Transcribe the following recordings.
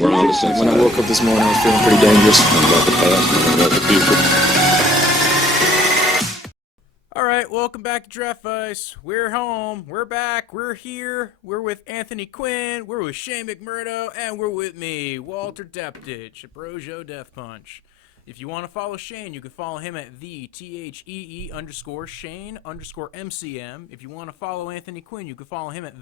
We're on to Cincinnati. When I woke up this morning, I was feeling pretty dangerous. Think about the past and think about the future. All right, welcome back to Draftvice. We're home. We're back. We're here. We're with Anthony Quinn. We're with Shane McMurdo, and we're with me, Walter Deptuch, at Wojo Death Punch. If you want to follow Shane, you can follow him at _Shane_MCM. If you want to follow Anthony Quinn, you can follow him at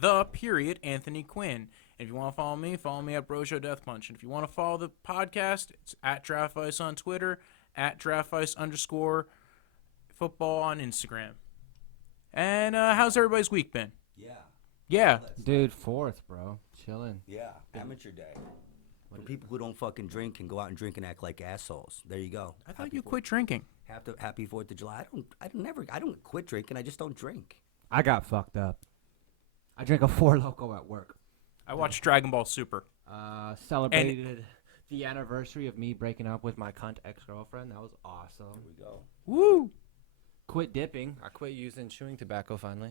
Anthony Quinn. And if you want to follow me at Wojo Death Punch. And if you want to follow the podcast, it's at Draftvice on Twitter, at Draftvice_football on Instagram. And how's everybody's week been? Yeah. Dude, fourth, bro. Chilling. Yeah, amateur day. For people who don't fucking drink and go out and drink and act like assholes. There you go. I thought you quit drinking. Happy 4th of July. I don't quit drinking. I just don't drink. I got fucked up. I drank a Four Loko at work. I watched Dragon Ball Super. Celebrated the anniversary of me breaking up with my cunt ex-girlfriend. That was awesome. Here we go. Woo! Quit dipping. I quit using chewing tobacco finally.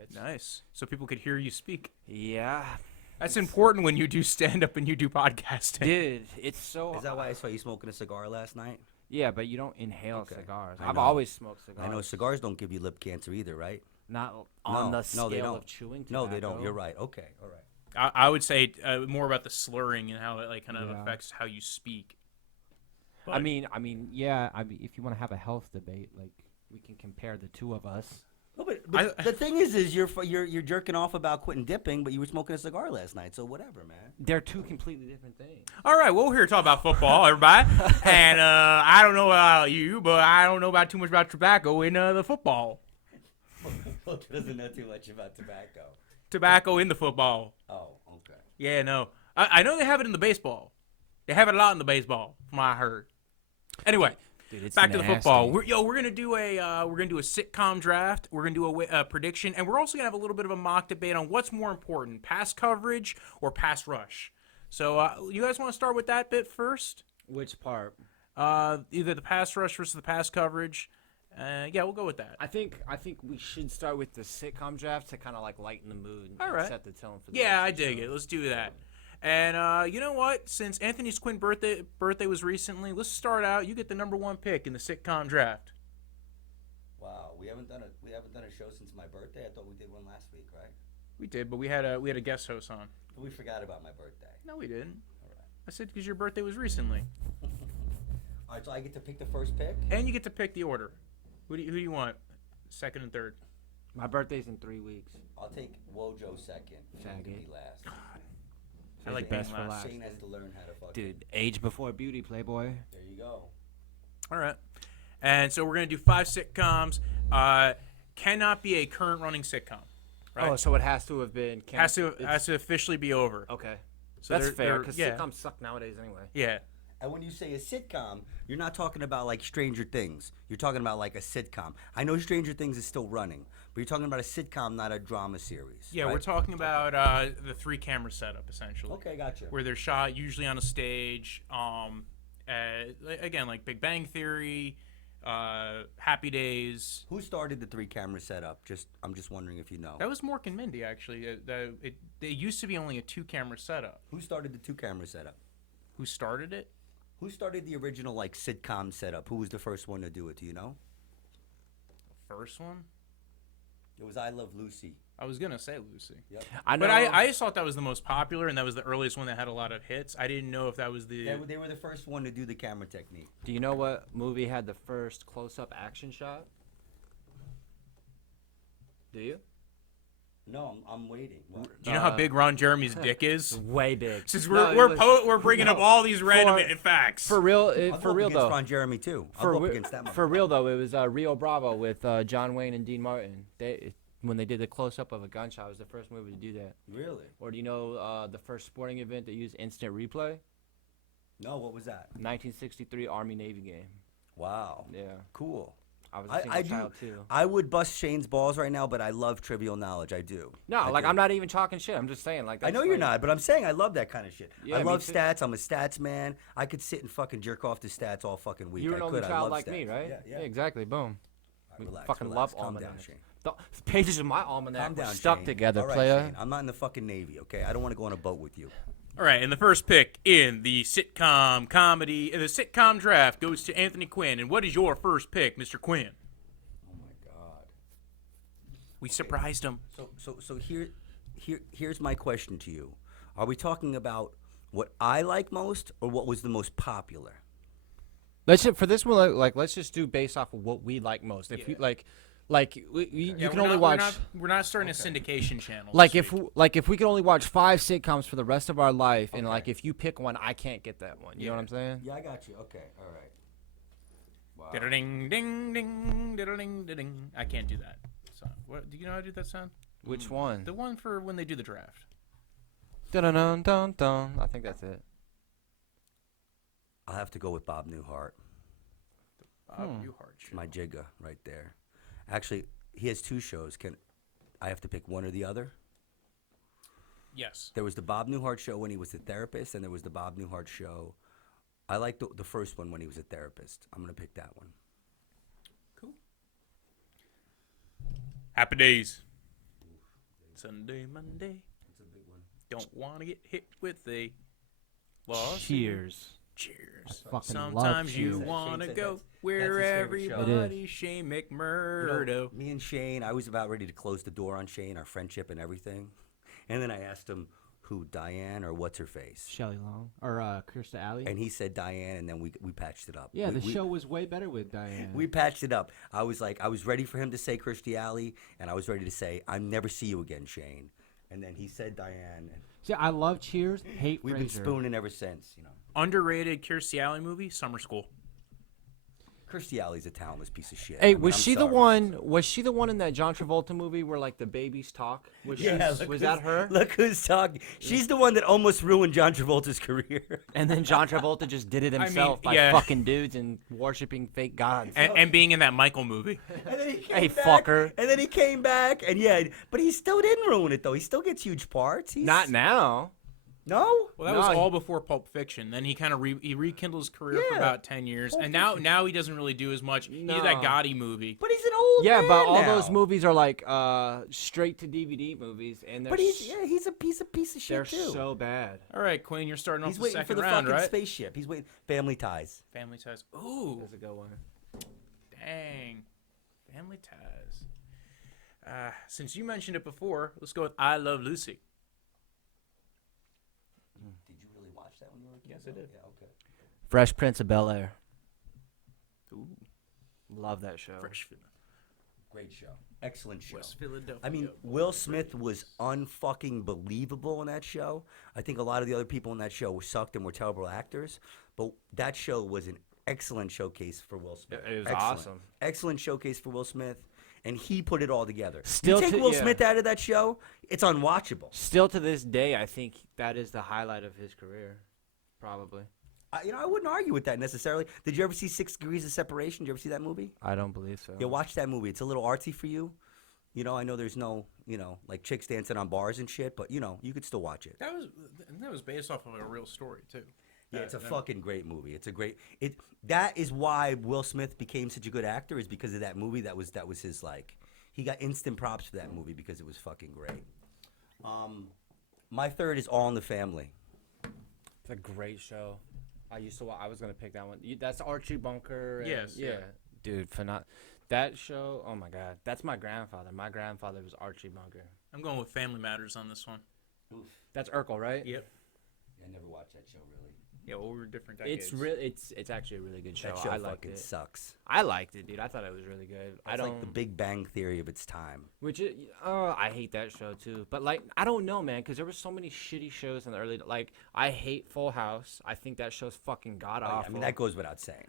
It's nice. So people could hear you speak. Yeah. That's important when you do stand-up and you do podcasting. Dude, it's so... Is that why I saw you smoking a cigar last night? Yeah, but you don't inhale cigars. I I've know. always smoked cigars. I know cigars don't give you lip cancer either, right? Not on the they scale don't. of chewing tobacco. No, they don't. You're right. Okay, all right. I would say more about the slurring and how it kind of affects how you speak. But, I mean, yeah. If you want to have a health debate, like we can compare the two of us. No, but the thing is you're jerking off about quitting dipping, but you were smoking a cigar last night, so whatever, man. They're two completely different things. all right, well, we're here to talk about football, everybody. And I don't know about you, but I don't know about too much about tobacco in the football. Walter doesn't know too much about tobacco. Tobacco in the football. Oh, okay. Yeah, no. I know they have it in the baseball. They have it a lot in the baseball, from what I heard. Anyway. Dude, it's back to the nasty. football. We're gonna do a sitcom draft. We're gonna do a prediction, and we're also gonna have a little bit of a mock debate on what's more important: pass coverage or pass rush. So, you guys want to start with that bit first? Which part? Either the pass rush versus the pass coverage. Yeah, we'll go with that. I think we should start with the sitcom draft to kind of like lighten the mood All and right. set the tone for the Yeah, rest I of the dig show. it. Let's do that. And you know what? Since Anthony Quinn's birthday was recently, let's start out. You get the number one pick in the sitcom draft. Wow, we haven't done a show since my birthday. I thought we did one last week, right? We did, but we had a guest host on. We forgot about my birthday. No, we didn't. All right. I said because your birthday was recently. All right, so I get to pick the first pick. And you get to pick the order. Who do you want? Second and third. My birthday's in 3 weeks. I'll take Wojo second. Shane can be last. I like best being for last. Shane has to learn how to fuck. Dude, age before beauty, playboy. There you go. All right. And so we're gonna do 5 sitcoms. Cannot be a current running sitcom. Right? Oh, so it has to have been. has to officially be over. Okay. So That's they're- fair, they're- because yeah. sitcoms suck nowadays anyway. Yeah. And when you say a sitcom, you're not talking about like Stranger Things. You're talking about like a sitcom. I know Stranger Things is still running, but you're talking about a sitcom, not a drama series. Yeah, right? we're talking about the 3 camera setup essentially. Okay, gotcha. Where they're shot usually on a stage. Again, like Big Bang Theory, Happy Days. Who started the 3 camera setup? I'm just wondering if you know. That was Mork and Mindy actually. It used to be only a 2 camera setup. Who started the 2 camera setup? Who started it? Who started the original like sitcom setup? Who was the first one to do it? Do you know? First one? It was I Love Lucy. I was gonna say Lucy. Yep. I know. But I just thought that was the most popular, and that was the earliest one that had a lot of hits. I didn't know if that was the. They were the first one to do the camera technique. Do you know what movie had the first close-up action shot? Do you? No, I'm waiting. What? Do you know how big Ron Jeremy's dick is? Way big. Since No, we're bringing up all these random for- facts. For real, I'll for go real up against though. Ron Jeremy too. I'll go up against that. For real though, it was Rio Bravo with John Wayne and Dean Martin. When they did the close-up of a gunshot, it was the first movie to do that. Really? Or do you know the first sporting event that used instant replay? No, what was that? 1963 Army-Navy game. Wow. Yeah, Cool. I was a single child too. I would bust Shane's balls right now, but I love trivial knowledge. I do. No, I like do. I'm not even talking shit. I'm just saying like. I know that's you're like- not, but I'm saying I love that kind of shit. Yeah, I me love too. stats. I'm a stats man. I could sit and fucking jerk off to stats all fucking week. You're an I only could. I child love like stats. me, right? Yeah. Exactly. Boom. All right, We relax, fucking relax. love Calm down, almanacs. Shane. The pages of my almanac Calm were down, stuck Shane. together, All right, playa. Shane. I'm not in the fucking Navy, okay? I don't want to go on a boat with you. All right, and the first pick in the sitcom comedy, in the sitcom draft goes to Anthony Quinn. And what is your first pick, Mr. Quinn? Oh my God. We surprised him. So here's my question to you. Are we talking about what I like most or what was the most popular? Let's just, for this one, like let's just do based off of what we like most. If you you can only watch. We're not starting a syndication channel. Like this if we could only watch 5 sitcoms for the rest of our life, and like if you pick one, I can't get that one. You know what I'm saying? Yeah, I got you. Okay, all right. Wow. Ding ding ding ding ding. I can't do that. So, what do you know how to do that sound? Which one? The one for when they do the draft. Dun dun dun dun. I think that's it. I'll have to go with Bob Newhart. Bob Newhart show. My Jigga right there. Actually, he has 2 shows. Can I have to pick one or the other? Yes. There was the Bob Newhart show when he was a therapist, and there was the Bob Newhart show. I like the first one when he was a therapist. I'm going to pick that one. Cool. Happy days. Sunday, Monday. That's a big one. Don't want to get hit with a loss. Cheers. Cheers. fucking love Sometimes you Cheers. want to Shane said go that's where his favorite show. everybody Shane McMurdo. Me and Shane, I was about ready to close the door on Shane, our friendship and everything. And then I asked him who, Diane or what's her face? Shelley Long or Kirstie Alley. And he said Diane, and then we patched it up. Yeah, We- the show was way better with Diane. We patched it up. I was ready for him to say Kirstie Alley, and I was ready to say, I never see you again, Shane. And then he said Diane. And See, I love Cheers. Hate we've been Frasier. spooning ever since, you know. Underrated Kirstie Alley movie, Summer School. Kirstie Alley's a talentless piece of shit. Hey, I mean, was I'm she the sorry. one? Was she the one in that John Travolta movie where like the babies talk? Was look that her? Look who's talking. She's the one that almost ruined John Travolta's career. And then John Travolta just did it himself by yeah. fucking dudes and worshiping fake gods. And being in that Michael movie. And then he came Hey, back, fucker. And then he came back, and yeah, but he still didn't ruin it though. He still gets huge parts. Not now. No. Well, that was No, all before Pulp Fiction. Then he kind of he rekindled his career for Yeah. about 10 years, Pulp and now he doesn't really do as much. He did that No. Gotti movie. But he's an old Yeah, man but all now. those movies are like straight to DVD movies, and they're But he's a piece of shit they're too. so bad. All right, Quinn, you're starting off He's the waiting for second the round, fucking right? spaceship. He's waiting. Family Ties. Family Ties. Ooh, That's a good one. dang. Family Ties. Since you mentioned it before, let's go with I Love Lucy. Did you really watch that when you were a kid? Yes, I did. Yeah, okay. Fresh Prince of Bel Air. Ooh, Love that show. Fresh Great show. Excellent show. West Philadelphia. I mean, Will Smith was unfucking believable in that show. I think a lot of the other people in that show were sucked and were terrible actors, but that show was an excellent showcase for Will Smith. It was Excellent. awesome. Excellent showcase for Will Smith, and he put it all together. Still you take to- Will yeah. Smith out of that show, it's unwatchable. Still to this day, I think that is the highlight of his career, probably. I wouldn't argue with that necessarily. Did you ever see 6 Degrees of Separation? Did you ever see that movie? I don't believe so. Yeah, watch that movie. It's a little artsy for you. You know, I know there's no, like chicks dancing on bars and shit, but you could still watch it. That was based off of a real story too. Yeah, it's a fucking great movie. It's a great that is why Will Smith became such a good actor, is because of that movie. That was his, like, he got instant props for that movie because it was fucking great. My third is All in the Family. It's a great show. I was gonna pick that one. That's Archie Bunker. And, Yes, yeah. Dude, that show. Oh my god, that's my grandfather. My grandfather was Archie Bunker. I'm going with Family Matters on this one. That's Urkel, right? Yep. I never watched that show really. Yeah, well, we're different decades. It's actually a really good show. That show I liked fucking it. sucks. I liked it, dude. I thought it was really good. It's like the Big Bang Theory of its time. I hate that show too. But like, I don't know, man, because there were so many shitty shows in the early. Like, I hate Full House. I think that show's fucking god Oh, yeah, awful. I mean, that goes without saying.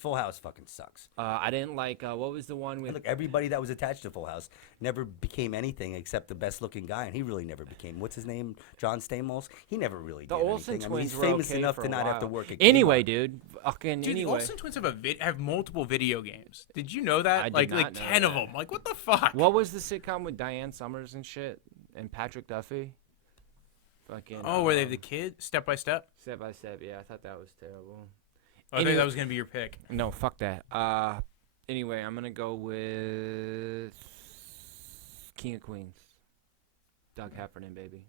Full House fucking sucks. I didn't like. What was the one with? And look, everybody that was attached to Full House never became anything except the best-looking guy, and he really never became. What's his name? John Stamos. He never really The did Olsen anything. I mean, twins he's were famous okay enough for to a not have to while. work. At Anyway, Kmart. dude. Fucking Dude, anyway. the Olsen twins have multiple video games. Did you know that? I did like not know 10 of that. them. Like, what the fuck? What was the sitcom with Diane Summers and shit and Patrick Duffy? Fucking. Oh, where they have the kid? Step by Step? Step by Step. Yeah, I thought that was terrible. Oh, I think Anyway- that was going to be your pick. No, fuck that. Anyway, I'm gonna go with King of Queens. Doug Heffernan, baby.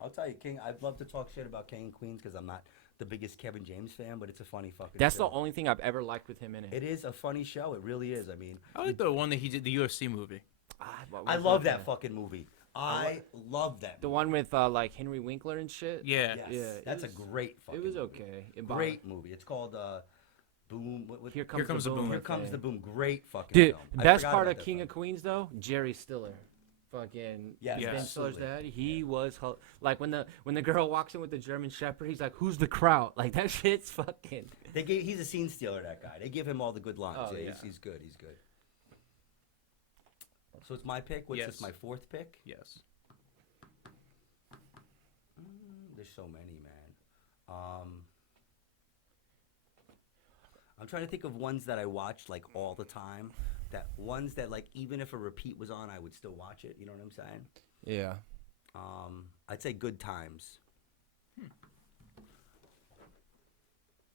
I'll tell you, King. I'd love to talk shit about King and Queens because I'm not the biggest Kevin James fan, but it's a funny fucking. That's show. the only thing I've ever liked with him in it. It is a funny show. It really is. I mean, I like the one that he did, the UFC movie. I love that fucking movie. I love that. The one with like Henry Winkler and shit. Yeah. Yes, Yeah, that's a great fucking. It was movie. okay. Great movie. It's called Boom. Here comes the boom. Here comes the boom. Great fucking Dude, film. the I best forgot part about of that King film. of Queens though, Jerry Stiller. Fucking Yes, Ben absolutely. Stiller's dad. He was like when the girl walks in with the German Shepherd, he's like, "Who's the crowd?" Like that shit's fucking. He's a scene stealer. That guy. They give him all the good lines. Oh, yeah, yeah. He's good. He's good. So it's my pick. What's Yes. this? My fourth pick. Yes. There's so many, man. I'm trying to think of ones that I watched like all the time. That ones that like even if a repeat was on, I would still watch it. You know what I'm saying? Yeah. I'd say Good Times.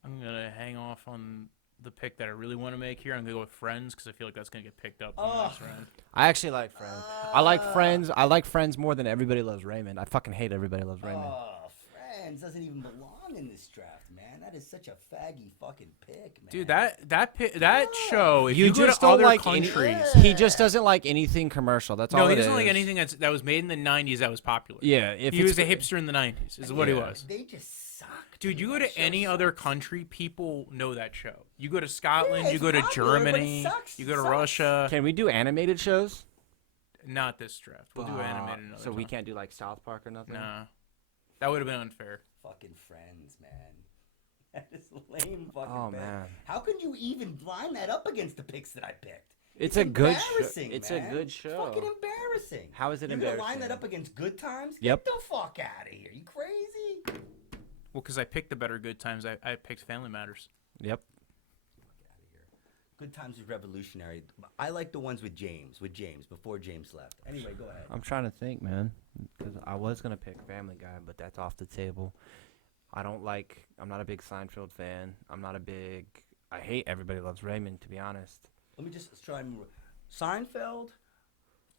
I'm gonna hang off on the pick that I really want to make here. I'm gonna go with Friends because I feel like that's gonna get picked up in the next round. I actually like Friends. I like Friends. I like Friends more than Everybody Loves Raymond. I fucking hate Everybody Loves Raymond. Oh, Friends doesn't even belong in this draft, man. That is such a faggy fucking pick, man. Dude, that show. If you, go just to don't other like countries, He just doesn't like anything commercial. That's all. no, he it doesn't like is. anything that was made in the '90s that was popular. Yeah, if he it's was a good- hipster in the '90s. Is what he was. They just suck. Dude, you go That to show any other sucks. country, people know that show. You go to Scotland, Yeah, you it's go to popular, but it Germany, sucks. you go to Sucks. Russia. Can we do animated shows? Not this draft. We'll do animated another So we time. can't do like South Park or nothing. Nah, that would have been unfair. Fucking Friends, man. That is lame fucking Oh, pick. man. How can you even line that up against the picks that I picked? It's a good show. embarrassing, It's a man. good It's show. fucking embarrassing. How is it You're gonna line embarrassing? that up against Good Times? Yep. Get the fuck out of here. You crazy? Well, because I picked the better Good Times. I picked Family Matters. Yep. Good Times is revolutionary. I like the ones with James, before James left. Anyway, go ahead. I'm trying to think, man, because I was gonna pick Family Guy, but that's off the table. I'm not a big Seinfeld fan. I hate Everybody Loves Raymond, to be honest. Let me just try and remember. Seinfeld,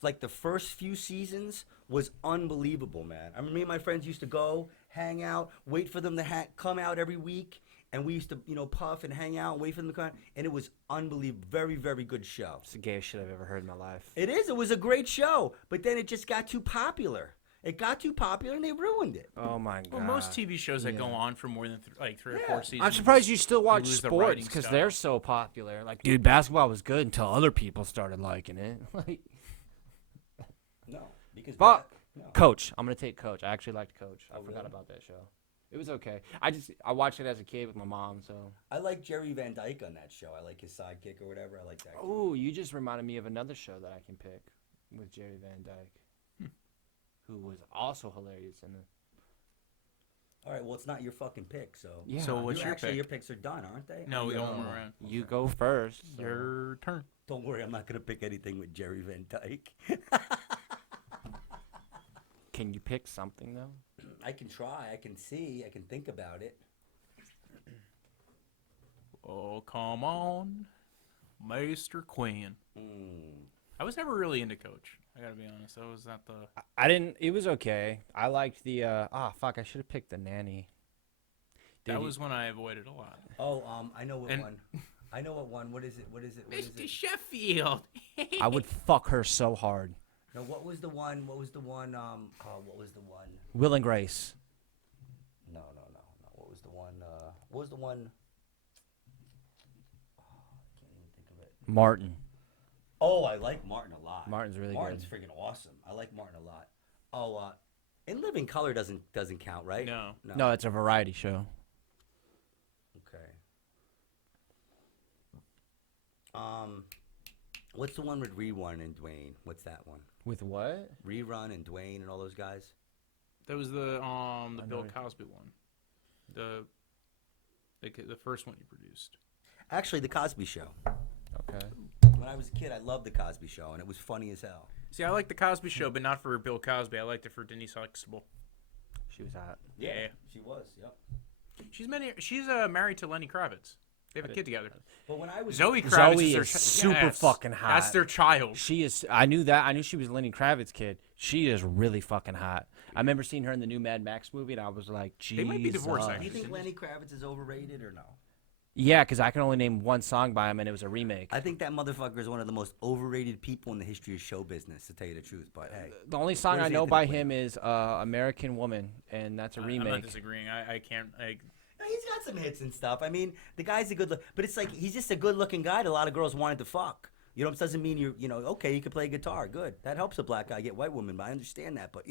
like the first few seasons, was unbelievable, man. I mean, me and my friends used to go, hang out, wait for them to come out every week, and we used to, puff and hang out and wait for them to come out, and it was unbelievable. Very, very good show. It's the gayest shit I've ever heard in my life. It is. It was a great show, but then it just got too popular. It got too popular, and they ruined it. Oh my god. Well, most TV shows that go on for more than 3 or 4 seasons. I'm surprised you still watch lose the sports writing because style. they're so popular. Like, dude, basketball was good until other people started liking it. Like, No, because fuck. no. Coach. I'm gonna take Coach. I actually liked Coach. I Oh, forgot really? about that show. It was okay. I watched it as a kid with my mom. So. I like Jerry Van Dyke on that show. I like his sidekick or whatever. I like that. Oh, you just reminded me of another show that I can pick with Jerry Van Dyke, who was also hilarious in it. All right, well, it's not your fucking pick, so. Yeah. So what's your actually, pick? your picks are done, aren't they? No, Oh, we yeah, don't no, want no. around. You go first. so- Your turn. Don't worry, I'm not gonna pick anything with Jerry Van Dyke. Can you pick something though? I can try. I can see. I can think about it. Oh, come on, Mr. Quinn. Mm. I was never really into Coach. I gotta be honest. That was not the. I didn't. It was okay. I liked the. Fuck! I should have picked the nanny. That Dude, was one I avoided a lot. Oh, I know what And- one. I know what one. What is it? What is it? What is Mr. it? Sheffield. I would fuck her so hard. No, what was the one? What was the one? What was the one? Will and Grace. No. What was the one? What was the one? Oh, I can't even think of it. Martin. Oh, I like Martin a lot. Martin's really Martin's good. freaking awesome. I like Martin a lot. Oh, In Living Color doesn't count, right? No. No, it's a variety show. Okay. What's the one with Rerun and Dwayne? What's that one? With what? Rerun and Dwayne and all those guys. That was the Bill know. Cosby one. The first one you produced. Actually, The Cosby Show. Okay. When I was a kid, I loved The Cosby Show, and it was funny as hell. See, I like the Cosby Show, but not for Bill Cosby. I liked it for Denise Huxtable. She was hot. Yeah. She was. Yep. She's married to Lenny Kravitz. They have a kid together. But when I was Zoe Kravitz Zoe is, their is super yes, fucking hot. That's their child. She is. I knew that. I knew she was Lenny Kravitz's kid. She is really fucking hot. I remember seeing her in the new Mad Max movie, and I was like, Jesus. They might be divorced, do actually. you think Lenny Kravitz is overrated or no? Yeah, because I can only name one song by him, and it was a remake. I think that motherfucker is one of the most overrated people in the history of show business, to tell you the truth. But hey, The only song Where's I know Anthony by Quinn? him is American Woman, and that's a I'm remake. not disagreeing. I can't. he's got some hits and stuff. I mean, the guy's a good look, but it's like he's just a good-looking guy that a lot of girls wanted to fuck. You know, it doesn't mean okay, you can play guitar, good. That helps a black guy get white women, but I understand that. But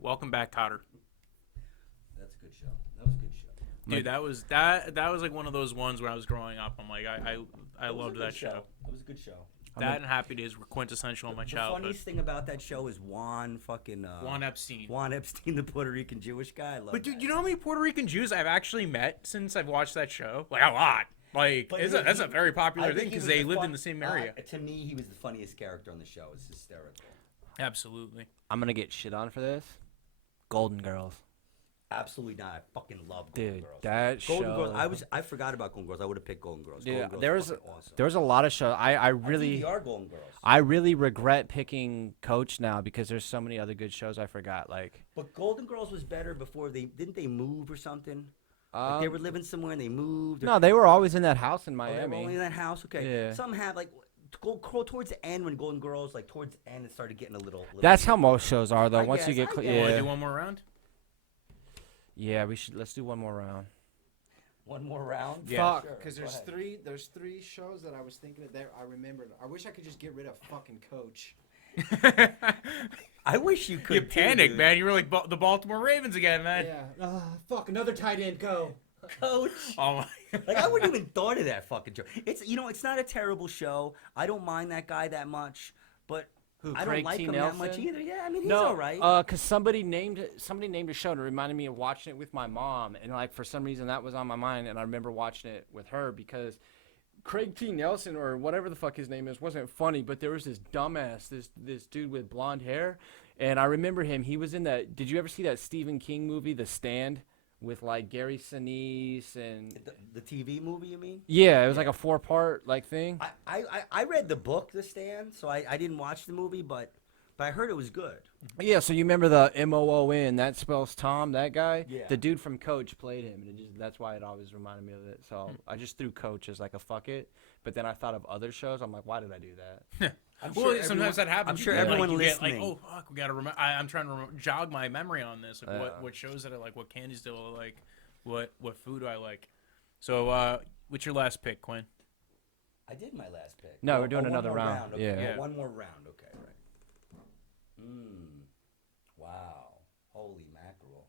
Welcome back, Cotter. that's a good show. That was a good show. Dude, that was like one of those ones when I was growing up. I'm like, I loved that show. It was a good show. That and Happy Days were quintessential in my The childhood. funniest thing about that show is Juan Epstein. Juan Epstein, the Puerto Rican Jewish guy. I love But dude, that. you know how many Puerto Rican Jews I've actually met since I've watched that show? Like a lot. Like But that's a very I popular think thing he because was they lived fun- in the same area. To me, he was the funniest character on the show. It's hysterical. Absolutely. I'm gonna get shit on for this. Golden Girls. Absolutely not. I fucking love Golden Dude, Girls. that Golden show. Girls. I forgot about Golden Girls. I would have picked Golden Girls. Dude, Golden Girls there are was fucking awesome. there was a lot of shows. I really DVR Golden Girls. I really regret picking Coach now because there's so many other good shows I forgot. Like But Golden Girls was better before didn't they move or something? Like they were living somewhere and they moved. no, they were always in that house in Oh, they were Miami. only in that house. Okay. Yeah. Some have like towards the end when Golden Girls towards the end it started getting a little. That's how most shows are though. I Once you guess, get I cl- guess. Want to yeah, do one more round? yeah, we should. Let's do one more round. One more round. Yeah. Fuck, Sure, because go ahead. there's three shows that I was thinking of there. I remembered. I wish I could just get rid of fucking Coach. I wish you could. You too, panicked, dude. man. You were like the Baltimore Ravens again, man. Yeah. Fuck, another tight end. Go. Coach. Oh my. Like I wouldn't even thought of that fucking show. It's not a terrible show. I don't mind that guy that much, but Who? I Craig don't like T. him Nelson? that much either. Yeah, I mean he's No, all right. cause somebody named a show and it reminded me of watching it with my mom, and like for some reason that was on my mind, and I remember watching it with her because Craig T. Nelson or whatever the fuck his name is wasn't funny, but there was this dumbass, this dude with blonde hair, and I remember him. He was in that. Did you ever see that Stephen King movie, The Stand, with like Gary Sinise and? the TV movie, you mean? Yeah, it was like a 4-part like thing. I read the book, The Stand, so I didn't watch the movie, but I heard it was good. Yeah, so you remember the MOON, that spells Tom, that guy? Yeah. The dude from Coach played him, and that's why it always reminded me of it. So I just threw Coach as like a fuck it, but then I thought of other shows. I'm like, why did I do that? Well, sometimes that happens. I'm sure You get, everyone you get, listening. like, oh fuck, we gotta remember. I'm trying to jog my memory on this. Like, Yeah. what shows that I like? What candies do I like? What food do I like? So, what's your last pick, Quinn? I did my last pick. No, we're doing one another more round. Okay. Yeah. Yeah. One more round. Okay, right. Wow. Holy mackerel.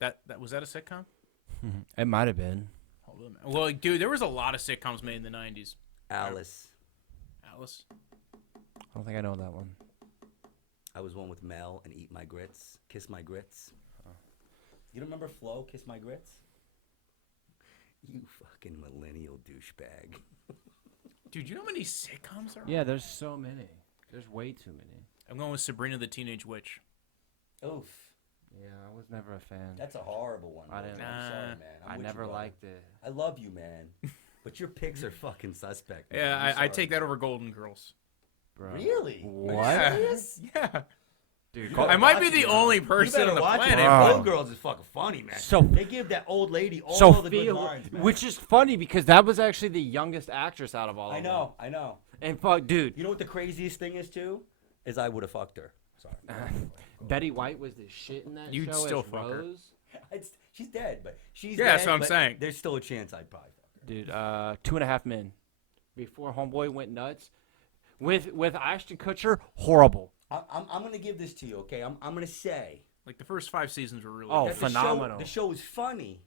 That was that a sitcom? It might have been. Hold on. Well, like, dude, there was a lot of sitcoms made in the '90s. Alice. Alice. I don't think I know that one. I was one with Mel and Eat My Grits, Kiss My Grits. You don't remember Flo, Kiss My Grits? You fucking millennial douchebag. Dude, you know how many sitcoms there are? Yeah, there's so many. There's way too many. I'm going with Sabrina the Teenage Witch. Oof. Yeah, I was never a fan. That's a horrible one. I Logan. didn't- I'm sorry, man. I'm I with you, never brother. liked it. I love you, man. But your picks are fucking suspect. Man. Yeah, I'm I sorry. take that over Golden Girls. Bro. Really? What? Yeah. Serious? Yeah. Dude, You better I might watch be it, the man. only You person better on the watch it. planet. Bro. Golden Girls is fucking funny, man. So- they give that old lady all the good lines, man. which is funny because that was actually the youngest actress out of all I of know, I know. them. And fuck, dude, You know what the craziest thing is too? Is I would have fucked her. Sorry. Betty White was the shit in that You'd show still as fuck her. Rose. She's dead, but she's Yeah, dead, that's what I'm but saying. There's still a chance I'd probably fuck her. Dude, 2.5 Men. Before Homeboy went nuts. With Ashton Kutcher, horrible. I'm gonna give this to you, okay? I'm gonna say Like the first 5 seasons were really Oh, good. that phenomenal. The show was funny.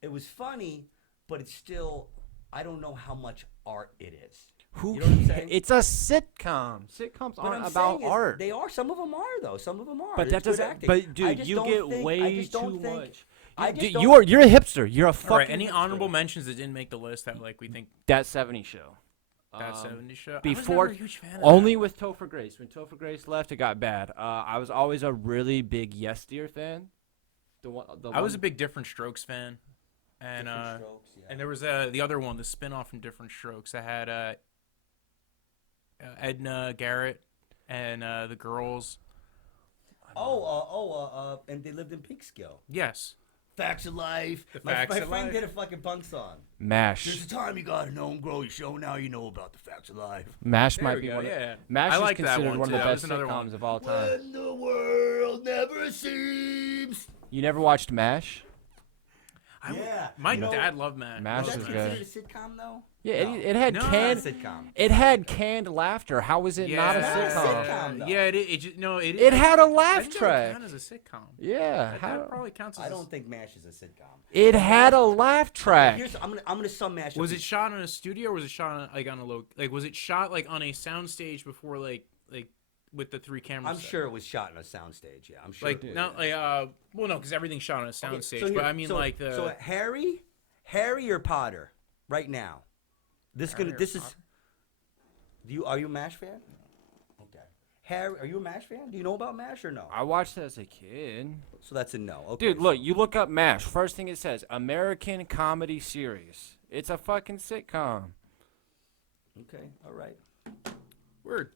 It was funny, but it's still I don't know how much art it is. Who? You know what I'm saying? It's a sitcom. Sitcoms What aren't I'm about saying is art. They are. Some of them are though. Some of them are. But There's that good doesn't. acting. But I dude, just you don't get think- I way just too don't think- much. I Dude, just don't- you're a hipster. You're a fucking. All right, any hipster. honorable mentions that didn't make the list that like we think That 70s show. that 70s show? Before, I was never a huge fan of only that. with Topher Grace. When Topher Grace left, it got bad. I was always a really big Yes Dear fan. I was a big Different Strokes fan. and Different Strokes, yeah. and there was the other one, the spinoff from Different Strokes. That had Edna Garrett and the girls. And they lived in Peekskill. Yes. Facts of Life. The My Facts of friend Life. did a fucking punk song. MASH. There's a time you gotta know and grow your show. Now you know about the facts of life. MASH There might we be go, one. yeah. MASH I is like that considered one, one too. of the That best was another one. sitcoms of all time. When the world never seems. You never watched MASH? Yeah. My You know, dad loved MASH. MASH Was is that good. considered a sitcom though? Yeah, No. it had No, canned. It's a sitcom. It had canned laughter. How was it not a Yeah, sitcom? sitcom, though. Yeah, it just, no, it. It had a I laugh think that would track. count as a sitcom. Yeah, That how? probably counts as. I don't think MASH is a sitcom. It had a laugh track. I'm gonna sum MASH. Was it shot in a studio or was it shot on, like on a was it shot like on a soundstage before like with the 3 cameras? I'm sure it was shot in a soundstage. Yeah, I'm sure. Like not like well no, because everything's shot on a soundstage. so but here- I mean like the. So Harry or Potter, right now. Harry or This is. Potter? Are you a MASH fan? Okay. Harry, are you a MASH fan? Do you know about MASH or no? I watched it as a kid. So that's a no. Okay. Dude, look, you look up MASH. First thing it says, American Comedy Series. It's a fucking sitcom. Okay. All right. Word.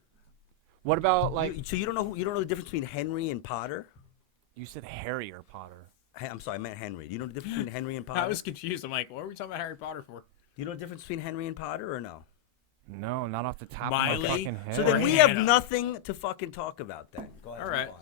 What about like So you don't know the difference between Henry and Potter? you said Harry or Potter? I'm sorry, I meant Henry. Do you know the difference between Henry and Potter? I was confused. I'm like, what are we talking about Harry Potter for? You know the difference between Henry and Potter or no? No, not off the top of Miley? my fucking head. So then Or we have Hannah. nothing to fucking talk about then. Go ahead. All right. move on.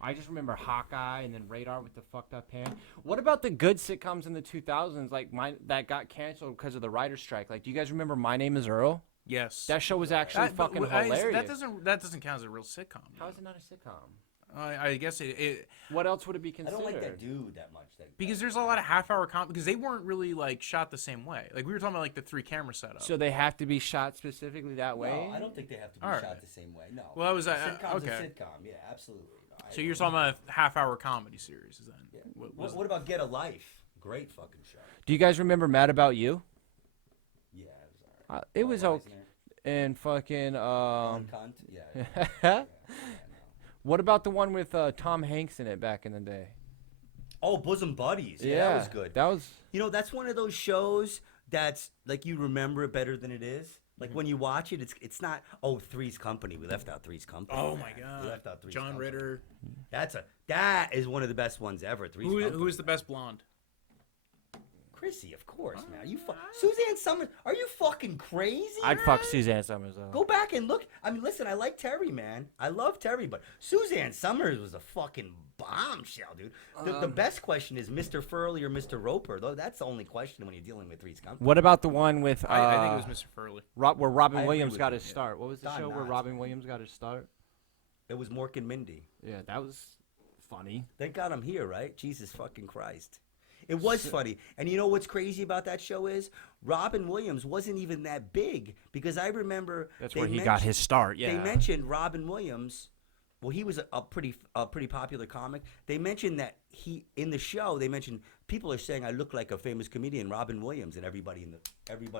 I just remember Hawkeye and then Radar with the fucked up hand. What about the good sitcoms in the 2000s like mine that got canceled because of the writer's strike? Like, do you guys remember My Name is Earl? Yes. That show was actually But fucking I- hilarious. That doesn't count as a real sitcom. How is it not a sitcom? I guess it What else would it be I considered? don't like that dude that much. because there's a lot of half-hour because they weren't really like shot the same way. Like we were talking about like the 3 camera setup. So they have to be shot specifically that way? No, I don't think they have to be All shot right. the same way. No. Well, that was, sitcom's okay. a sitcom. Yeah, absolutely. No, So you're talking about a half-hour comedy series, then? Yeah. What was What about Get a Life? Great fucking show. Do you guys remember Mad About You? Yeah, it was all right. It was Paul okay. Reisner. And fucking Cunt. Yeah. what about the one with Tom Hanks in it back in the day? Oh, Bosom Buddies. Yeah, that was good. That was You know, that's one of those shows that's like you remember it better than it is. Like when you watch it, it's not. Oh, Three's Company. We left out Three's Company. Oh man. my We God! left out Three's John Company. Ritter. That is one of the best ones ever. Three's Company. Who is the best blonde? Chrissy, of course, man. Suzanne Summers. Are you fucking crazy? I'd fuck Suzanne Summers though. Go back and look. I mean, listen, I like Terry, man. I love Terry, but Suzanne Summers was a fucking bombshell, dude. The best question is Mr. Furley or Mr. Roper, though. That's the only question when you're dealing with Three's Company. What about the one with I think it was Mr. Furley. where Robin I agree Williams with got you, his yeah. start? What was the Don show where Knotts, Robin man. Williams got his start? It was Mork and Mindy. Yeah, that was funny. They got him here, right? Jesus fucking Christ. It was funny. And you know what's crazy about that show is Robin Williams wasn't even that big because I remember That's they where he got mentioned- his start. Yeah. They mentioned Robin Williams. Well, he was a pretty popular comic. They mentioned that in the show. They mentioned people are saying I look like a famous comedian, Robin Williams, and everybody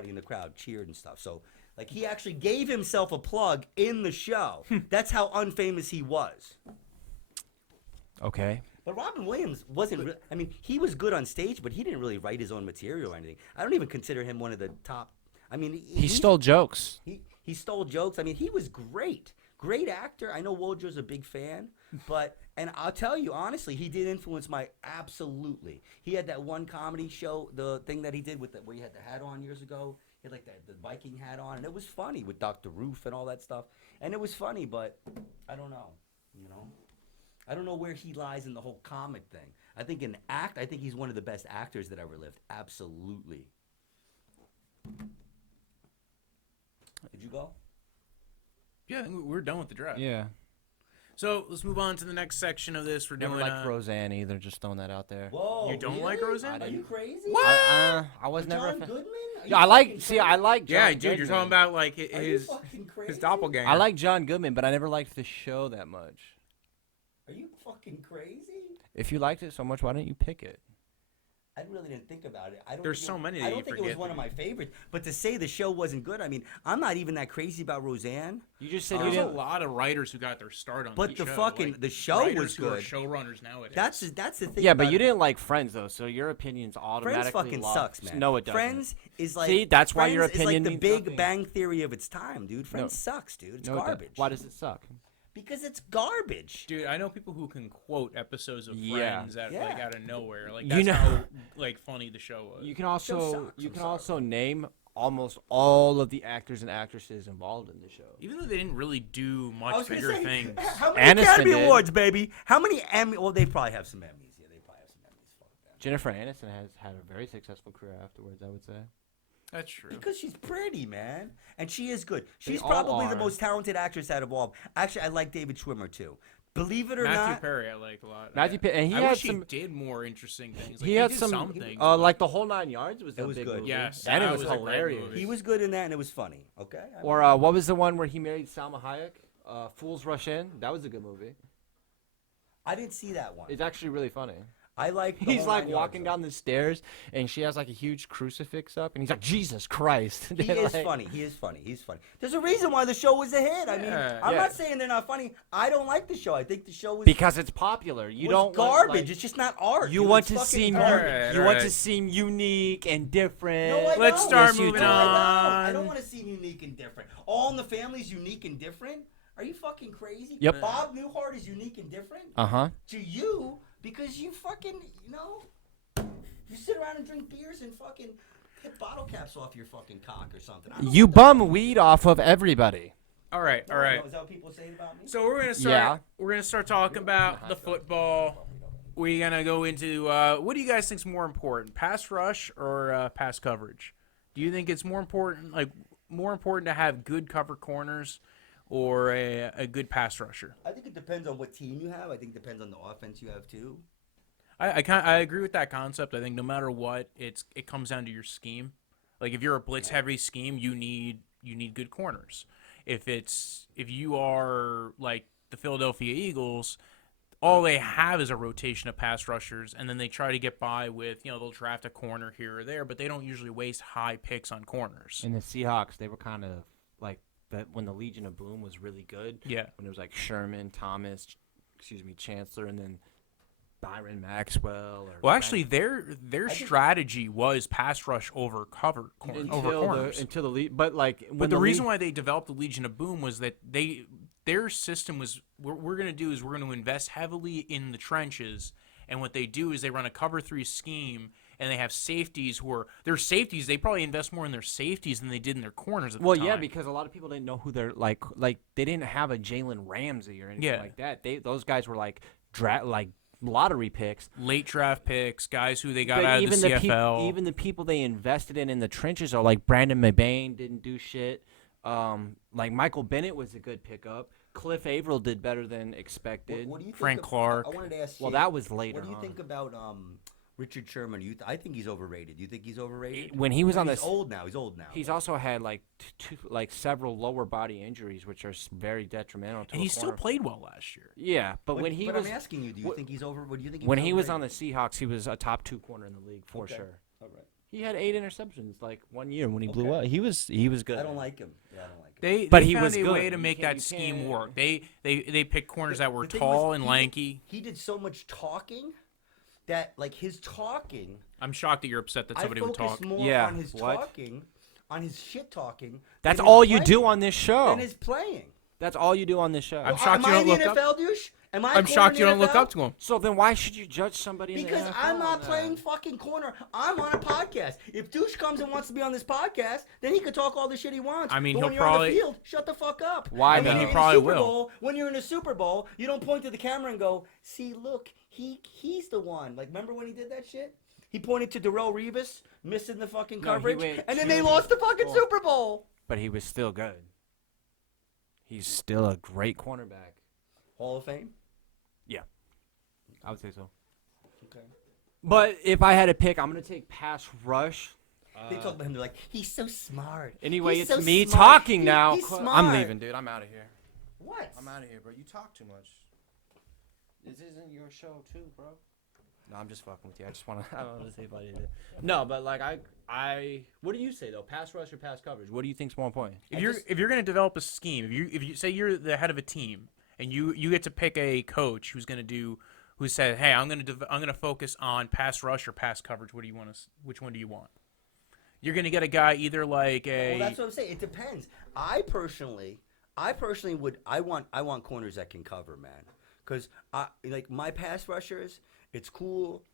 in the crowd cheered and stuff. So like he actually gave himself a plug in the show. That's how unfamous he was. Okay. But Robin Williams wasn't. I mean, he was good on stage, but he didn't really write his own material or anything. I don't even consider him one of the top. I mean, He stole jokes. He stole jokes. I mean, he was great. Great actor. I know Wojo's a big fan, and I'll tell you honestly, he did influence my absolutely. He had that one comedy show, the thing that he did where he had the hat on years ago. He had like the Viking hat on, and it was funny with Dr. Roof and all that stuff. And it was funny, but I don't know, I don't know where he lies in the whole comic thing. I think I think he's one of the best actors that ever lived. Absolutely. Did you go? Yeah, I think we're done with the draft. Yeah. So let's move on to the next section of this. We're Never doing. liked Roseanne either. Just throwing that out there. Whoa! You don't really? like Roseanne? Are you crazy? I was John never. A fan. Goodman? Are you Yeah, I like. fucking See, I crazy? like. John Yeah, dude, you're Goodman. talking about like Are you his fucking crazy? his doppelganger. I like John Goodman, but I never liked the show that much. Are you fucking crazy? If you liked it so much, why didn't you pick it? I I really didn't think about it. I don't There's think so many that I don't you think it was forget one that of my favorites. But to say the show wasn't good, I mean, I'm not even that crazy about Roseanne. You just said you There's a didn't. lot of writers who got their start on But the the show. fucking- like, the show writers was who are good. showrunners nowadays. That's the thing. Yeah, but about you it. didn't like Friends though, so your opinion's Friends automatically fucking lost. sucks, man. No, it doesn't. Friends is like See, that's why your Friends is opinion like the means Big nothing. Bang Theory of its time, dude. Friends sucks, dude. It's No, it doesn't. garbage. Why does it suck? Because it's garbage. Dude, I know people who can quote episodes of Yeah. Friends like Yeah. out of nowhere. Like You that's know- how like funny the show was. You can also sucks, I'm sorry. also name almost all of the actors and actresses involved in the show. Even though they didn't really do I much was gonna bigger say, things. how many Aniston Academy did. Awards, baby? How many Emmy? Well, they probably have some Emmys. Yeah, they probably have some Emmys. Fuck them. Jennifer Aniston has had a very successful career afterwards, I would say. That's true. Because she's pretty, man, and she is good. They She's all probably the are. most talented actress out of all. Actually, I like David Schwimmer too. Believe it or Matthew not, Perry, I like a lot. Matthew Perry, and he I had wish some. he did more interesting things. Like, He had did some, things. like the whole 9 yards was It a was big good. movie. Yes, and it that was was a great hilarious. movie. he was good in that, and it was funny. Okay. Or what was the one where he married Salma Hayek? Fools Rush In. That was a good movie. I didn't see that one. It's actually really funny. I like. the He's whole like 9 walking yards, down the stairs, and she has like a huge crucifix up, and he's like, Jesus Christ. though. He is Like- funny. He is funny. He's funny. There's a reason why the show was a hit. I mean, Yeah. I'm Yeah. not saying they're not funny. I don't like the show. I think the show was Because it's popular. You was don't garbage. Want, like, It's just not art. you dude. want It's to fucking seem garbage. Alright, you want to alright. seem unique and different. No, I Let's don't. start Yes, you moving do. No, I on. don't want to seem unique and different. All in the Family's unique and different. Are you fucking crazy? Yep. Bob Newhart is unique and different Uh-huh. to you because you fucking, you sit around and drink beers and fucking hit bottle caps off your fucking cock or something. I don't You know. bum weed off of everybody. All right, No, all right. Is that what people say about me? So we're gonna start. Yeah. We're gonna start talking about the football. We're gonna go into what do you guys think's more important, pass rush or pass coverage? Do you think it's more important to have good cover corners or a good pass rusher? I think it depends on what team you have. I think it depends on the offense you have too. I agree with that concept. I think no matter what, it comes down to your scheme. Like if you're a blitz heavy scheme, you need good corners. If you are like the Philadelphia Eagles, all they have is a rotation of pass rushers, and then they try to get by with, they'll draft a corner here or there, but they don't usually waste high picks on corners. In the Seahawks, they were kind of like that when the Legion of Boom was really good. Yeah. When it was like Sherman, Thomas, Chancellor, and then Byron Maxwell. Well, actually, their strategy was pass rush over cover over corners. But The reason why they developed the Legion of Boom was that their system was what we're going to do is we're going to invest heavily in the trenches, and what they do is they run a cover 3 scheme, and they have safeties their safeties. They probably invest more in their safeties than they did in their corners at the time. yeah, because a lot of people didn't know who they're like they didn't have a Jalen Ramsey or anything like that. Those guys were like lottery picks. Late draft picks, guys who they got But out of even the the CFL. even the people they invested in the trenches are like Brandon McBain didn't do shit. Like Michael Bennett was a good pickup. Cliff Averill did better than expected. What do you think Frank of- Clark. I wanted to ask. Well, Shane, that was later What do you on. think about Richard Sherman? I think he's overrated. Do you think he's overrated? When he was on he's the old now. He's old now. He's also had several lower body injuries, which are very detrimental to. and he still played well last year. Yeah, but when he was I'm asking you, do you think he's over? What do you think? when he was on the Seahawks, he was a top 2 corner in the league for sure. All right. He had 8 interceptions like 1 year when he blew Okay. up. He was good. I don't like him. Yeah, I don't like him. But But he found was a good. way to You make can't- that you scheme can't- work. They picked corners that were The thing tall was, and he lanky. He did so much talking that, like, his talking. I'm shocked that you're upset that somebody I would focus talk. more Yeah, on his what? talking, on his shit talking. That's than his all you playing, do on this show. than his playing. That's all you do on this show. I'm shocked Am you I don't in look the up. NFL, douche? Am I a I'm corner shocked in you the don't look NFL? up to him. So then why should you judge somebody in the Because NFL I'm not on that? playing fucking corner. I'm on a podcast. If douche comes and wants to be on this podcast, then he could talk all the shit he wants. I mean, but he'll when you're on probably- the field, shut the fuck up. Why And when though? you're He in a probably Super will. Bowl, when you're in a Super Bowl, you don't point to the camera and go, "See, look, he's the one." Like, remember when he did that shit? He pointed to Darrell Revis missing the fucking No, he coverage, went and then to they lost the fucking Bowl. Super Bowl. But he was still good. He's still a great cornerback. Hall of Fame. I would say so. Okay. But if I had to pick, I'm gonna take pass rush. They talk about him. They're like, "He's so smart." Anyway, He's it's so me smart. talking now. He's I'm smart. leaving, dude. I'm out of here. What? I'm out of here, bro. You talk too much. This isn't your show, too, bro. No, I'm just fucking with you. I just want to. I don't want to say if I did it. No, but like I. What do you say though? Pass rush or pass coverage? What do you think's more important? If you're gonna develop a scheme, if you say you're the head of a team and you get to pick a coach who said, hey, I'm gonna focus on pass rush or pass coverage. Which one do you want? You're gonna get a guy either like a. Well, that's what I'm saying. It depends. I personally would. I want corners that can cover, man. Because like my pass rushers, it's cool.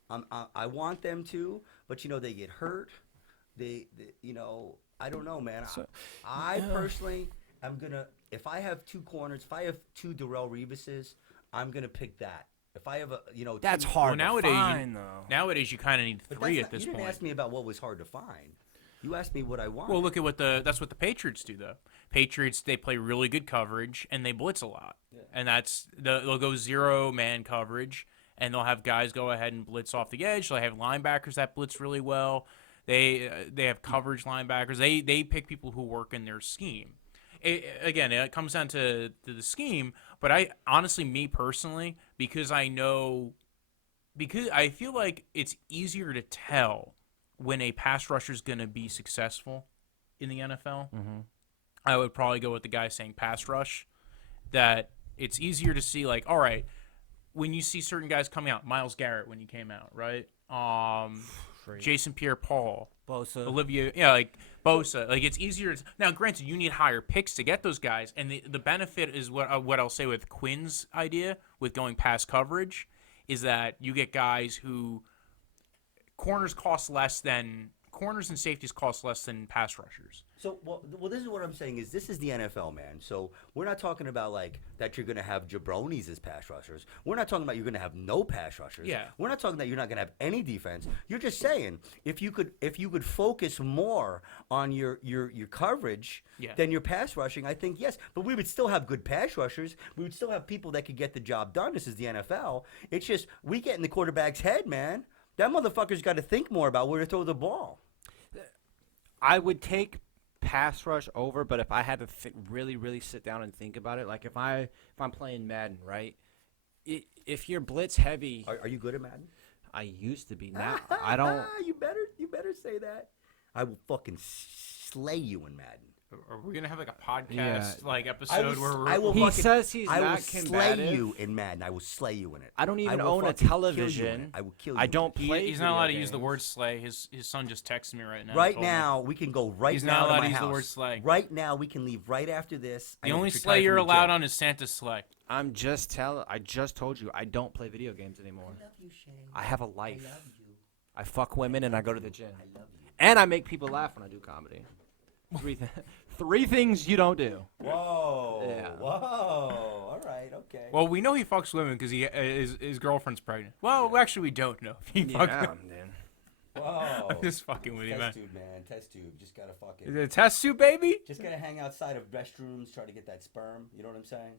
I want them to, but they get hurt. They I don't know, man. I personally am gonna. If I have two corners, if I have two Darrelle Revises, I'm gonna pick that. If I have that's hard to find, though. Nowadays you kind of need three at this point. You didn't ask me about what was hard to find. You asked me what I want. Well, look at that's what the Patriots do, though. Patriots, they play really good coverage, and they blitz a lot. Yeah. And they'll go 0-man coverage, and they'll have guys go ahead and blitz off the edge. They have linebackers that blitz really well. They have coverage linebackers. They pick people who work in their scheme. It comes down to the scheme, but me personally, because I feel like it's easier to tell when a pass rusher is going to be successful in the NFL, I would probably go with the guy saying pass rush. That it's easier to see, like, all right, when you see certain guys coming out, Myles Garrett when he came out, right? Jason Pierre-Paul, Bosa, Olivia, like Bosa. Like it's easier. Now, granted, you need higher picks to get those guys, and the benefit is what I'll say with Quinn's idea with going pass coverage is that you get guys who. Corners and safeties cost less than pass rushers. So, well, this is what I'm saying is this is the NFL, man. So we're not talking about like that you're going to have jabronis as pass rushers. We're not talking about you're going to have no pass rushers. Yeah. We're not talking that you're not going to have any defense. You're just saying if you could focus more on your coverage than your pass rushing, I think yes. But we would still have good pass rushers. We would still have people that could get the job done. This is the NFL. It's just we get in the quarterback's head, man. That motherfucker's got to think more about where to throw the ball. I would take pass rush over, but if I had to really, really sit down and think about it, like if I'm playing Madden, right? If you're blitz heavy, are you good at Madden? I used to be. Now I don't. You better say that. I will fucking slay you in Madden. Are we gonna have like a podcast episode he says he's I not will combative. Slay you in Madden. I will slay you in it. I don't even own a television. I will kill you. I don't play. He's not allowed to use the word slay. His son just texted me right now. Right now, we can go right he's now. He's not allowed to to use house. the word slay. Right now, we can leave right after this. The only slay you're allowed on is Santa's sleigh. I just told you I don't play video games anymore. I love you, Shane. I have a life. I love you. I fuck women and I go to the gym. I love you. And I make people laugh when I do comedy. Three things you don't do. Whoa. Yeah. Whoa. All right. Okay. Well, we know he fucks women because his girlfriend's pregnant. Well, actually, we don't know if he fucks women. Man. Whoa. I'm just fucking with you, man. Test tube, man. Test tube. Just gotta fucking. Is it a test tube, baby? Just gotta hang outside of restrooms, try to get that sperm. You know what I'm saying?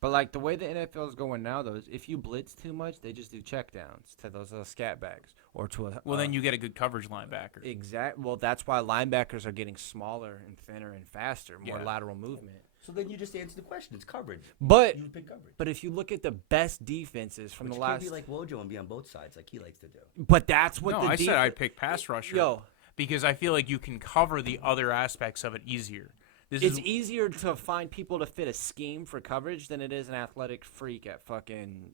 But like the way the NFL is going now, though, is if you blitz too much, they just do checkdowns to those scat bags or to a. Well, then you get a good coverage linebacker. Exactly. Well, that's why linebackers are getting smaller and thinner and faster, more lateral movement. So then you just answer the question. It's coverage. But you pick coverage. But if you look at the best defenses from the last, be like Wojo and be on both sides, like he likes to do. But that's what I said I'd pick pass rusher. Because I feel like you can cover the other aspects of it easier. It's easier to find people to fit a scheme for coverage than it is an athletic freak at fucking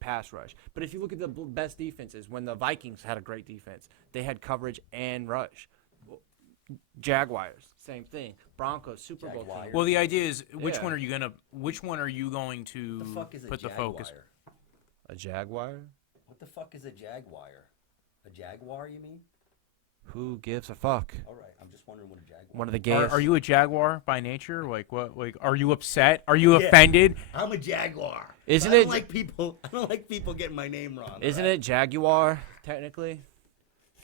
pass rush. But if you look at the best defenses, when the Vikings had a great defense, they had coverage and rush. Jaguars, same thing. Broncos, Super Bowl team. Well, the idea is which one are you going to the fuck is put the focus? A jaguar? What the fuck is a jaguar? A jaguar, you mean? Who gives a fuck? All right, I'm just wondering what a jaguar. One of the gayest. Are you a jaguar by nature? Like what? Like, are you upset? Are you offended? I'm a jaguar. Isn't I it? don't like people getting my name wrong. Isn't it jaguar technically?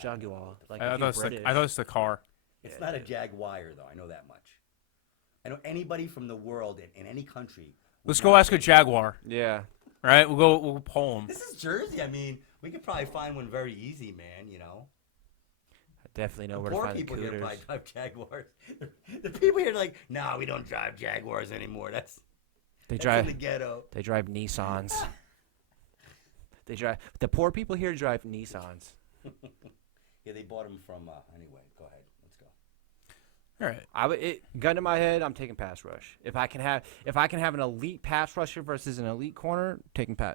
Jaguar. Like I thought it's the car. It's not a jaguar though. I know that much. I know anybody from the world in any country. Let's go ask a jaguar. Yeah. All right, we'll poll him. This is Jersey. I mean, we could probably find one very easy, man. You know. Definitely know where to find the poor people here cooters. probably drive Jaguars. The people here are like, no, we don't drive Jaguars anymore. That's in the ghetto. They drive Nissans. They drive. The poor people here drive Nissans. Yeah, they bought him from. Anyway, go ahead. Let's go. All right. Gun to my head, I'm taking pass rush. If I can have an elite pass rusher versus an elite corner,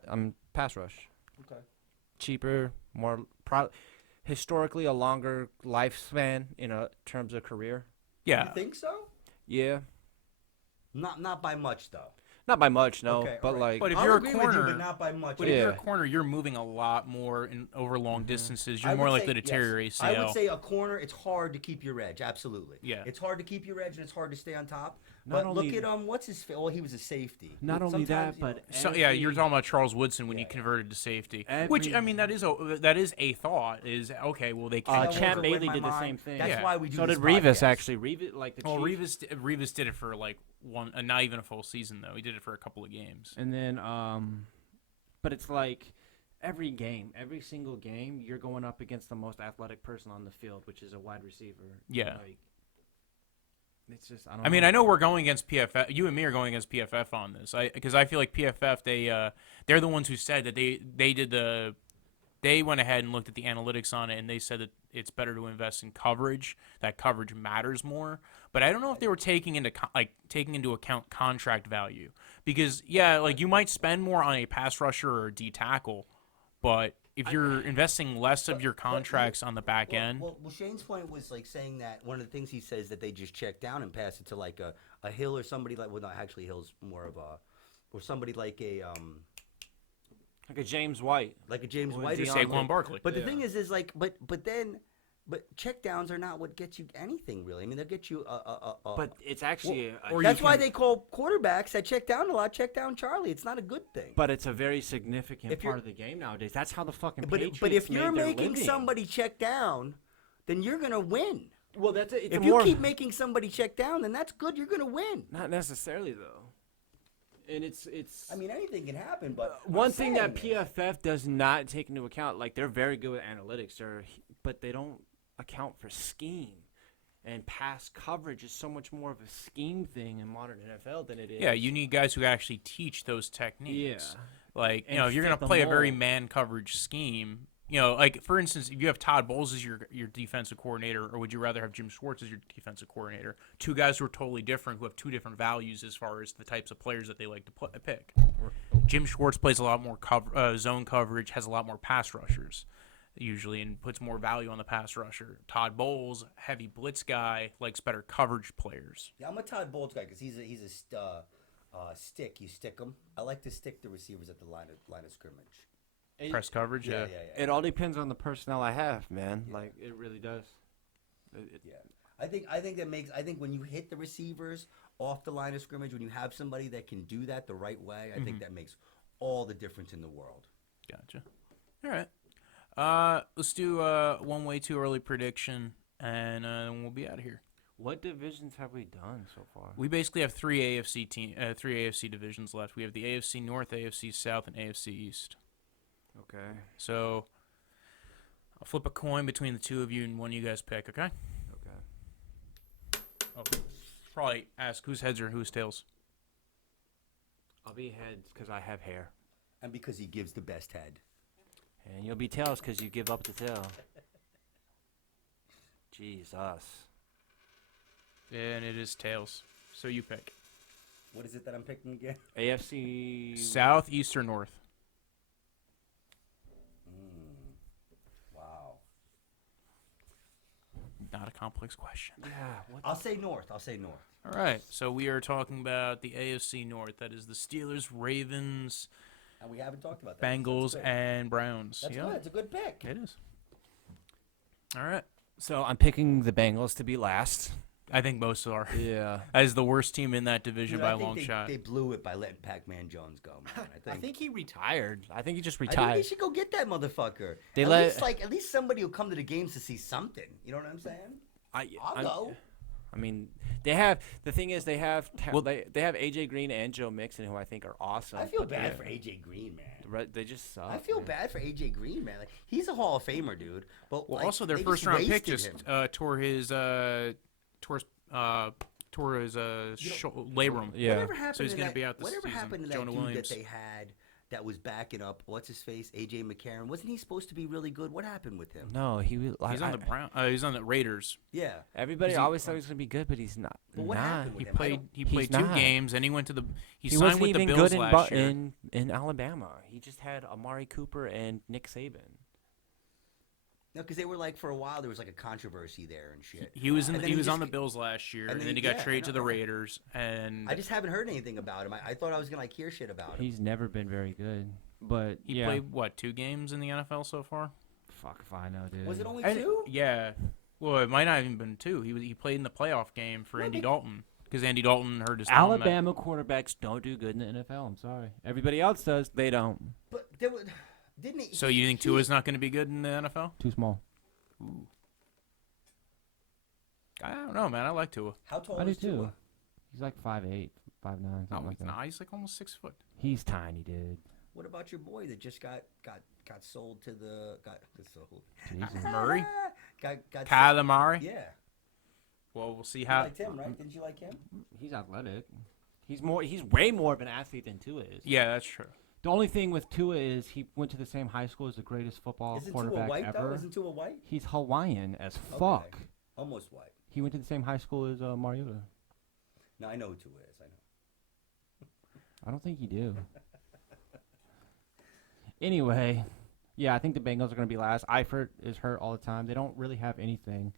I'm pass rush. Okay. Cheaper, more historically a longer lifespan in terms of career. Yeah. You think so? Yeah, Not by much though. not by much, no, Okay, but all right. like. But if I'll you're a agree with you, corner, but not by much. But if you're a Yeah. corner, you're moving a lot more over long distances. You're I more would likely say- to tear your yes. ACL. I would say a corner. It's hard to keep your edge. Absolutely. Yeah. It's hard to keep your edge, and it's hard to stay on top. Not But look only- at what's his? Well, he was a safety. Not only that, Sometimes, you know, but So yeah, you're talking about Charles Woodson when he Yeah. converted to safety, Every- which I mean that is a thought. Is okay. Well, they I can't. know Champ those are in Bailey my did the mind. same thing. That's Yeah. why we do. So this did Revis podcast. actually. Revis, like the Well, Chiefs. Revis did it for like not even a full season though. He did it for a couple of games. And then, but it's like every single game, you're going up against the most athletic person on the field, which is a wide receiver. Yeah. Like, it's just, I don't I mean, know. I know we're going against PFF. You and me are going against PFF on this. Because I feel like PFF they're the ones who said that they went ahead and looked at the analytics on it, and they said that it's better to invest in coverage. That coverage matters more. But I don't know if they were taking into account contract value, because like you might spend more on a pass rusher or a D tackle, but if you're investing less of your contracts on the back end. Well, Shane's point was like saying that one of the things he says that they just check down and pass it to like a Hill or somebody like. Well, not actually Hill's more of a, or somebody like a like a James White. like a James Or White or Deion something. Saquon Barkley. But the Yeah. thing is like, but check downs are not what gets you anything really. I mean, they'll get you But it's actually, or that's you why can- they call quarterbacks that check down a lot check down Charlie. It's not a good thing. but it's a very significant If you're- part of the game nowadays. That's how the fucking But Patriots if made you're their making living. somebody check down, then you're gonna win. well, that's it's If a you more keep making somebody check down, then that's good. You're gonna win. not necessarily though, and it's. I mean, anything can happen, but One I'm thing that saying this. PFF does not take into account, like they're very good with analytics, but they don't account for scheme. And pass coverage is so much more of a scheme thing in modern NFL than it is. Yeah, you need guys who actually teach those techniques. Yeah. Like, And if you're fit going to the play a very mold. man coverage scheme, like, for instance, if you have Todd Bowles as your defensive coordinator, or would you rather have Jim Schwartz as your defensive coordinator? Two guys who are totally different, who have two different values as far as the types of players that they like to pick. Jim Schwartz plays a lot more zone coverage, has a lot more pass rushers, usually, and puts more value on the pass rusher. Todd Bowles, heavy blitz guy, likes better coverage players. Yeah, I'm a Todd Bowles guy because he's a stick. You stick him. I like to stick the receivers at the line of scrimmage. Press coverage, yeah. It all depends on the personnel I have, man. Like it really does. Yeah. I think when you hit the receivers off the line of scrimmage, when you have somebody that can do that the right way, I think that makes all the difference in the world. Gotcha. All right. Let's do one way too early prediction, and then we'll be out of here. What divisions have we done so far? We basically have three AFC divisions left. We have the AFC North, AFC South, and AFC East. Okay. So I'll flip a coin between the two of you, and one of you guys pick. Okay? Okay. Oh, probably ask whose heads or whose tails. I'll be heads because I have hair, And because he gives the best head. and you'll be tails because you give up the tail. Jesus. And it is tails. So you pick. What is it that I'm picking again? AFC South, East, or North? Wow. Not a complex question. Yeah. What? I'll say North. All right. So we are talking about the AFC North. That is the Steelers, Ravens, And we haven't talked about that. Bengals, That's good. and Browns. That's Yeah, good. It's a good pick. it is. All right. So I'm picking the Bengals to be last. I think most are. Yeah. That is the worst team in that division You know, by I a think long shot. They blew it by letting Pac-Man Jones go, man. I think he retired. I think he just I think retired. they should go get that motherfucker. They at least somebody will come to the games to see something. You know what I'm saying? I'll go. I mean, they have the thing is they have they have AJ Green and Joe Mixon, who I think are awesome. I feel but bad they- for AJ Green, man. They just suck. I feel man. bad for AJ Green, man. Like, he's a Hall of Famer, dude. But Well, like, also their they first round pick wasted just him. tore his labrum. Yeah. Whatever happened So he's to gonna that- be out this Whatever season. happened to that Jonah dude Williams. that they had that was backing up what's his face, AJ McCarron. Wasn't he supposed to be really good? What happened with him? No, he was. He's on the he's on the Raiders. Yeah. Everybody Is he- always thought he was gonna be good, but he's not. But what happened with He him? played. He played He's 2 not. games, and he went to the. He He signed wasn't with the even Bills good last year. in Alabama. He just had Amari Cooper and Nick Saban. No, because they were like for a while there was like a controversy there and shit. He was in. And then He he was just- on the Bills last year, and and then then he he- got yeah, traded to I the know. Raiders. And I just haven't heard anything about him. I thought I was gonna like hear shit about him. He's never been very good. But he yeah, played what 2 games in the NFL so far? fuck if I know, dude. Was it only And- 2? Yeah. Well, it might not have even been 2. He played in the playoff game for Andy Dalton because Andy Dalton hurt his thumb. Alabama quarterbacks don't do good in the NFL. I'm sorry. Everybody else does. They don't. But there was, didn't he? So you think Tua's not going to be good in the NFL? Too small. Ooh. I don't know, man. I like Tua. How tall I do is Tua? too. He's like 5'8", 5'9", something Oh, like that. nah, he's like almost 6 foot. He's tiny, dude. What about your boy that just got sold to the got sold? Jesus. Murray? got Kyler Murray? Yeah. Well, we'll see You how. liked him, right? Didn't you like him? He's athletic. He's way more of an athlete than Tua is. Yeah, that's true. The only thing with Tua is he went to the same high school as the greatest football Isn't Tua quarterback white ever. though? Isn't Tua white? He's Hawaiian as Okay. fuck. Almost white. He went to the same high school as Mariota. No, I know who Tua is. I know. I don't think you do. Anyway, yeah, I think the Bengals are going to be last. Eifert is hurt all the time. They don't really have anything.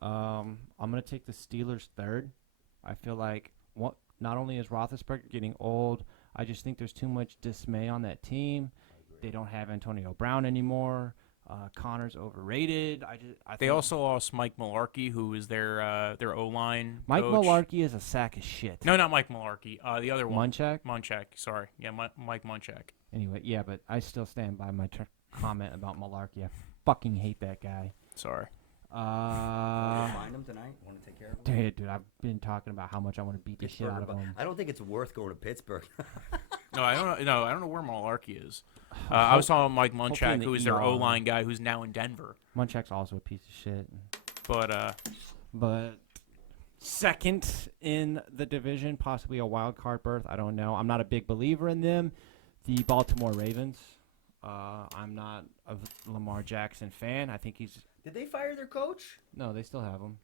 I'm going to take the Steelers third. I feel like not only is Roethlisberger getting old, I just think there's too much dismay on that team. They don't have Antonio Brown anymore. Connor's overrated. I They think also lost Mike Mularkey, who is their O-line Mike coach. Mularkey is a sack of shit. No, not Mike Mularkey. The other one. Munchak? Munchak. Sorry. Yeah, Mike Munchak. Anyway, yeah, but I still stand by my comment about Mularkey. I fucking hate that guy. Sorry. Find him tonight. Want to take care of him? Dude, I've been talking about how much I want to beat the shit out of him. I don't think it's worth going to Pittsburgh. No, I don't know. No, I don't know where Mularkey is. I was talking about Mike Hopefully in Munchak, the who is their ER. O-line guy, who's now in Denver. Munchak's also a piece of shit. But Second in the division, possibly a wild card berth. I don't know. I'm not a big believer in them. The Baltimore Ravens. I'm not a Lamar Jackson fan. I think he's Did they fire their coach? no. They still have him.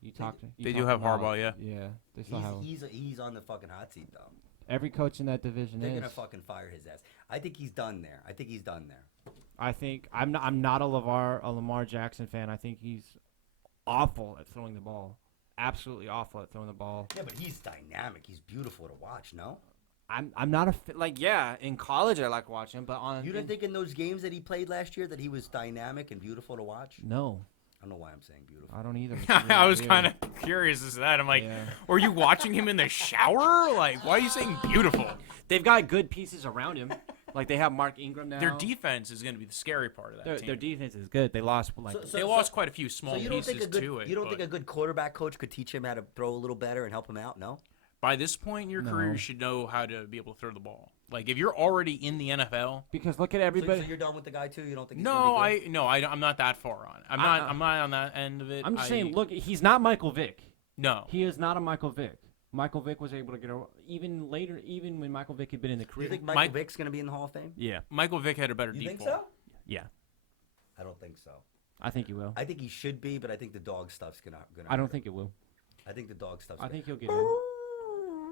They do have Harbaugh, yeah. Yeah, they still have him. He's on the fucking hot seat though. Every coach in that division They're is. gonna fucking fire his ass. I think he's done there. I think I'm not a Lamar Jackson fan. I think he's awful at throwing the ball. Absolutely awful at throwing the ball. Yeah, but he's dynamic. He's beautiful to watch. No, I'm not in college I like watching, but you didn't think in those games that he played last year that he was dynamic and beautiful to watch? No, I don't know why I'm saying beautiful. I don't either. It's I really was weird. kind of curious as to that. I'm like, Yeah. were you watching him in the shower? Like, why are you saying beautiful? They've got good pieces around him. Like they have Mark Ingram now. Their defense is going to be the scary part of that team. Their defense is good. They lost They lost quite a few small you don't pieces think a good, to it. You don't but think a good quarterback coach could teach him how to throw a little better and help him out? No. by this point in your career, No. you should know how to be able to throw the ball. Like, if you're already in the NFL, Because look at So, everybody. so you're done with the guy too? You don't think? He's no, gonna be good? I'm not that far on. I'm not on that end of it. I'm just saying, look, he's not Michael Vick. No, He is not a Michael Vick. Michael Vick was able to get even later, even when Michael Vick had been in the Do career. you think Michael Vick's gonna be in the Hall of Fame? Yeah, Michael Vick had a better You deep think ball. so? yeah. I don't think so. I think he will. I think he should be, but I think the dog stuff's gonna. I don't think it will. I think the dog stuff's. I think he'll get in.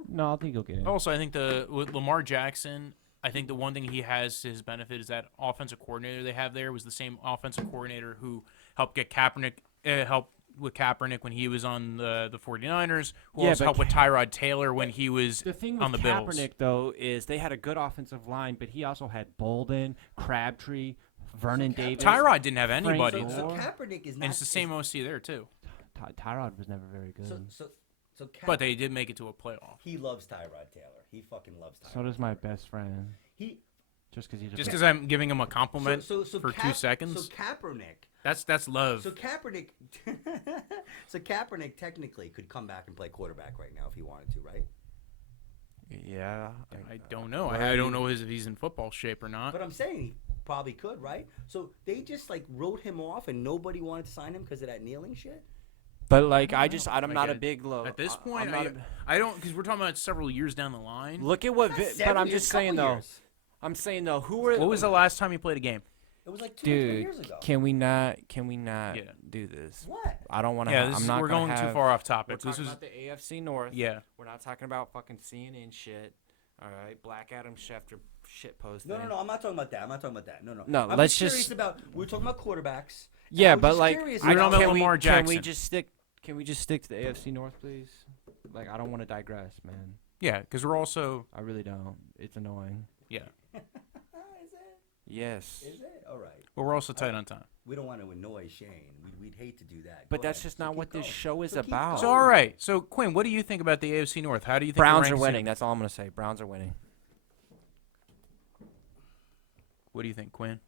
No, I think he'll get in. Also, I think with Lamar Jackson, I think the one thing he has to his benefit is that offensive coordinator they have there was the same offensive coordinator who helped get helped with Kaepernick when he was on the 49ers, who Yeah, also but helped with Tyrod Taylor when he was The thing with on the Bills. Kaepernick, though, is they had a good offensive line, but he also had Bolden, Crabtree, Vernon Davis. Tyrod didn't have anybody, Frank So Gore. Kaepernick is not. and it's the same OC there too. Tyrod was never very good. So But they did make it to a playoff. He loves Tyrod Taylor. He fucking loves Tyrod. So does my best friend. He Just because he's Just because I'm giving him a compliment so for 2 seconds, So Kaepernick. that's love. So Kaepernick. So Kaepernick technically could come back and play quarterback right now if he wanted to, right? Yeah. I don't know. I don't know if he's in football shape or not. But I'm saying he probably could, right? So they just like wrote him off and nobody wanted to sign him because of that kneeling shit. But like, I'm Like, not a big low. At this point, I'm not I don't, because we're talking about several years down the line. look at what. Not But several I'm years, just saying couple though. years. I'm saying though, who were? What was the last time you played a game? It was like 2 or 3 Dude, years ago. can we not Yeah. do this? What? I don't want to. Yeah, I'm not we're gonna going have, too far off We're topic. This talking is about the AFC North. yeah. We're not talking about fucking CNN shit. All right, Black Adam Schefter shit post. No, thing. I'm not talking about that. No. No, I'm let's just curious just- about. We're talking about quarterbacks. Yeah, I was but just like, curious We're about- talking about Lamar Can Jackson. we just stick? Can we just stick to the AFC North, please? Like, I don't want to digress, man. Yeah, because we're also I really don't. It's annoying. yeah. Is it? Yes. Is it? All right. But we're also tight on time. We don't want to annoy Shane. We'd hate to do that. But Go that's ahead. just So not keep what this going. show is So keep about. So going. all right. So Quinn, what do you think about the AFC North? How do you think Browns the are rankings winning. That's all I'm gonna say. Browns are winning. What do you think, Quinn?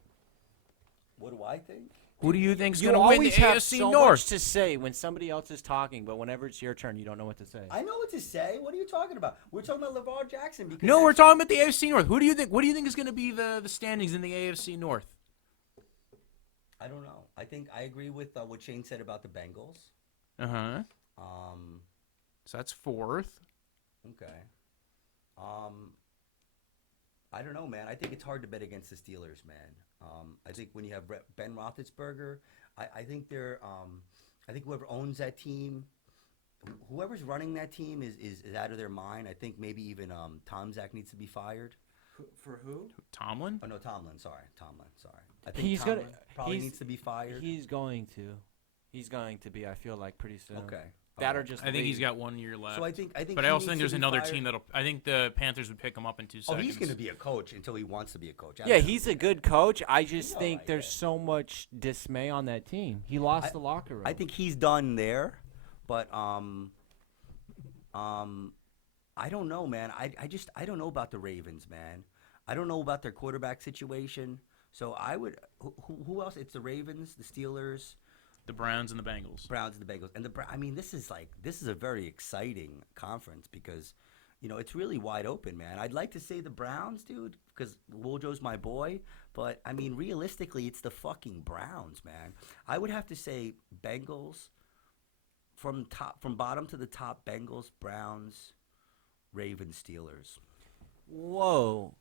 What do I think? Who do you think's You going to win the always have AFC so North? much to say when somebody else is talking, but whenever it's your turn, you don't know what to say. I know what to say. What are you talking about? We're talking about Laverne Jackson. Because No, we're that's- talking about the AFC North. Who do you think? What do you think is going to be the standings in the AFC North? I don't know. I think I agree with what Shane said about the Bengals. Uh-huh. Um, So that's fourth. okay. I don't know, man. I think it's hard to bet against the Steelers, man. I think when you have Ben Roethlisberger, I think they're. I think whoever owns that team, whoever's running that team is out of their mind. I think maybe even Tom Zach needs to be fired. For who? Tomlin? Oh no, Tomlin. Sorry. I think He's Tomlin gonna- probably he's- needs to be fired. He's going to. He's going to be. I feel like pretty soon. Okay. That or Alright. just. I think he's leave. got 1 year left. So I think. but he I also needs think to there's be another fired. team that'll. I think the Panthers would pick him up in 2 Oh, seconds. he's going to be a coach until he wants to be a coach. Yeah, he's a good coach. I just He's think alright, there's yeah. so much dismay on that team. He lost the locker room. I think he's done there, but I don't know, man. I don't know about the Ravens, man. I don't know about their quarterback situation. So I would. Who else? It's the Ravens, the Steelers, The Browns and the Bengals. Browns, and the Bengals, and I mean, this is a very exciting conference because, it's really wide open, man. I'd like to say the Browns, dude, because Wojo's my boy. But I mean, realistically, it's the fucking Browns, man. I would have to say Bengals. From bottom to the top, Bengals, Browns, Ravens, Steelers. Whoa.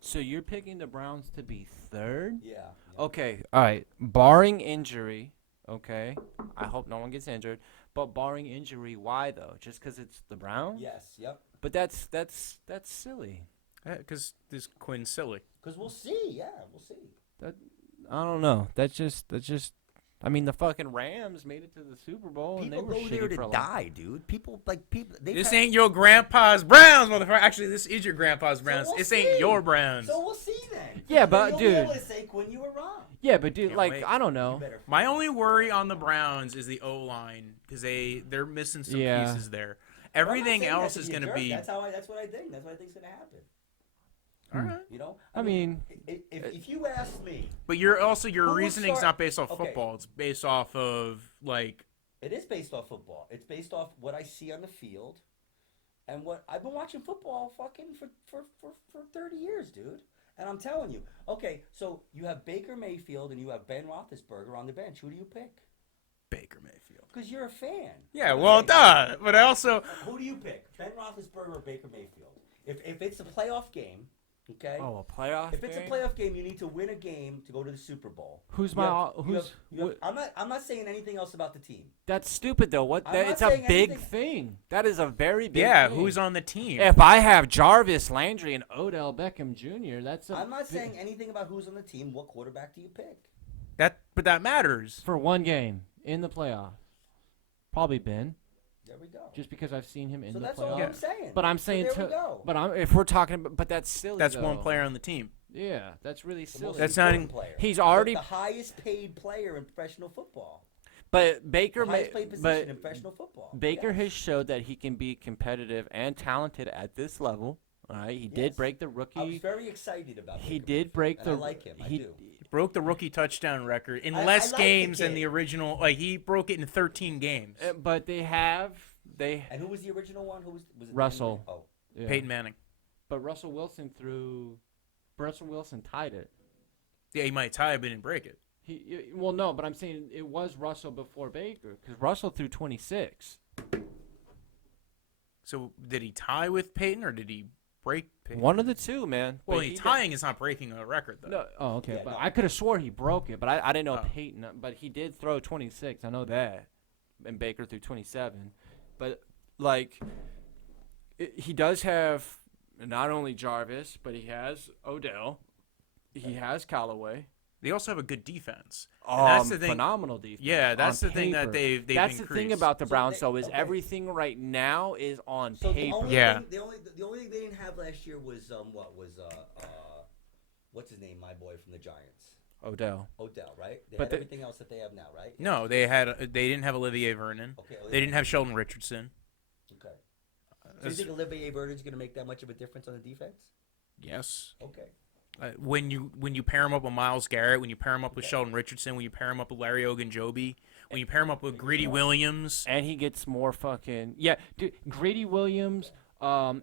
So you're picking the Browns to be third? Yeah. Okay. All right. Barring injury. Okay. I hope no one gets injured. But barring injury, why though? Just because it's the Browns? Yes. Yep. But that's silly. Because this Quinn's silly. Because we'll see. Yeah, we'll see. I don't know. That's just. I mean, the fucking Rams made it to the Super Bowl and they People were go there shitty for a to long. die, dude. People. This ain't your grandpa's Browns, motherfucker. Actually, this is your grandpa's Browns. we'll this ain't see. your Browns. So we'll see then. Yeah, Then but, you'll dude- be able to say, Quinn, you were wrong. Yeah, but dude, Can't like wait. I don't You know. better. My only worry on the Browns is the O-line because they're missing some Yeah. pieces there. But I'm not Everything saying that else to is be a going to jerk. be. That's what I think. That's what I think's gonna happen. All right. I mean, if you ask me, But your Who will reasoning's start- not based off Okay. football. It's based off of like. it is based off football. It's based off what I see on the field, and what I've been watching football fucking for 30 years, dude. And I'm telling you, okay, so you have Baker Mayfield and you have Ben Roethlisberger on the bench. Who do you pick? Baker Mayfield. Because you're a fan. Yeah, well, duh. But I also. Who do you pick? Ben Roethlisberger or Baker Mayfield? If it's a playoff game, okay. oh, a playoff If it's a game? playoff game, you need to win a game to go to the Super Bowl. Who's You my? have- you Who's? have- you have- I'm not saying anything else about the team. That's stupid though. What? I'm That, not it's a saying big anything- thing. That is a very big. Yeah, thing. who's on the team? If I have Jarvis Landry and Odell Beckham Jr., that's a. I'm not big- saying anything about who's on the team. What quarterback do you pick? But that matters. for one game in the playoffs. Probably Ben, There we go. just because I've seen him in So the that's playoffs. all I'm saying. But I'm So saying there we go. But if we're talking about, but that's silly. That's one though. player on the team. Yeah, that's really The silly. most That's not important in- player. He's But already- the highest paid player in professional football. But Baker, The highest paid position but in professional football. Baker Yes. has showed that he can be competitive and talented at this level. All right, he Yes. did break the I was rookie. very excited about. He Baker did Mayfield, break and the. I like him. I he, do. Broke the rookie touchdown record in I less like the games than kid. the original. Like he broke it in 13 games. But they. And who was the original one? Who was it? Russell. Oh, Yeah. Peyton Manning. But Russell Wilson tied it. Yeah, he might tie, but didn't break it. Well, no, but I'm saying it was Russell before Baker because Russell threw 26. So did he tie with Peyton or did he break pace. One of the two, man. Well, But he tying is not breaking a record, though. No. Oh, okay. Yeah, but no. I could have swore he broke it, but I didn't know Oh. Peyton. But he did throw 26. I know that. And Baker threw 27. But, like, he does have not only Jarvis, but he has Odell. He has Callaway. They also have a good defense. Oh, And that's the thing. phenomenal defense. Yeah, that's on the thing that paper. they've That's increased. the thing about the So Browns, they- though, is okay. everything right now is on So the paper. only Yeah. thing, the only thing they didn't have last year was what's his name? My boy from the Giants, Odell. Odell, right? They But had they- everything else that they have now, right? No, they didn't have Olivier Vernon. Okay. They didn't have Sheldon Richardson. Okay. So you think Olivier Vernon's going to make that much of a difference on the defense? Yes. Okay. When you pair him up with Myles Garrett, when you pair him up with Sheldon Richardson, when you pair him up with Larry Ogunjobi, when you pair him up with Greedy Williams, And he gets more fucking dude. Grady Williams, and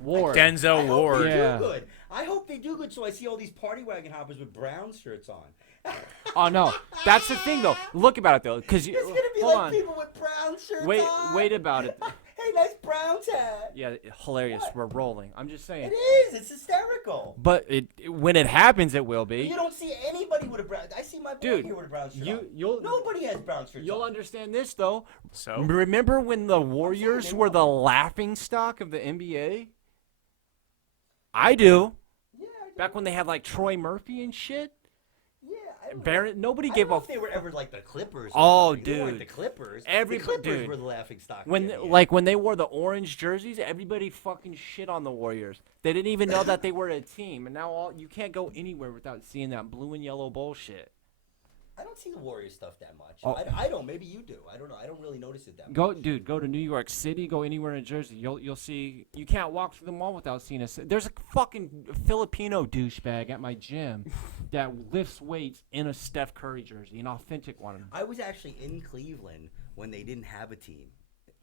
Ward. Denzel I hope Ward. they Yeah. do good. I hope they do good. So I see all these party wagon hoppers with brown shirts on. Oh no, that's the thing though. Look about it though, because It's gonna be hold like on. people with brown shirts Wait, on. wait about it. Hey, nice brown hat. Yeah, hilarious. We're rolling. I'm just saying. It is. It's hysterical. But when it happens, it will You be. don't see anybody with a brown. I see my boy Dude, here with a brown shirt. on. you'll Nobody has brown shirts. you'll on. understand this though. So Remember when the Warriors they were the won't. laughing stock of the NBA? I do. Yeah. I do. Back when they had like Troy Murphy and shit. Yeah. I don't know. Barrett, nobody I gave don't know a if they were ever like the Clippers. Oh, or they weren't dude. the Clippers. Every- the Clippers dude. were the laughing stock. of when the NBA. like when they wore the orange jerseys, everybody fucking shit on the Warriors. They didn't even know that they were a team, and now you can't go anywhere without seeing that blue and yellow bullshit. I don't see the Warriors stuff that much. Oh. I don't. Maybe you do. I don't know. I don't really notice it that much. Go to New York City, go anywhere in Jersey. You'll see. You can't walk through the mall without seeing a. There's a fucking Filipino douchebag at my gym that lifts weights in a Steph Curry jersey, an authentic one. I was actually in Cleveland when they didn't have a team.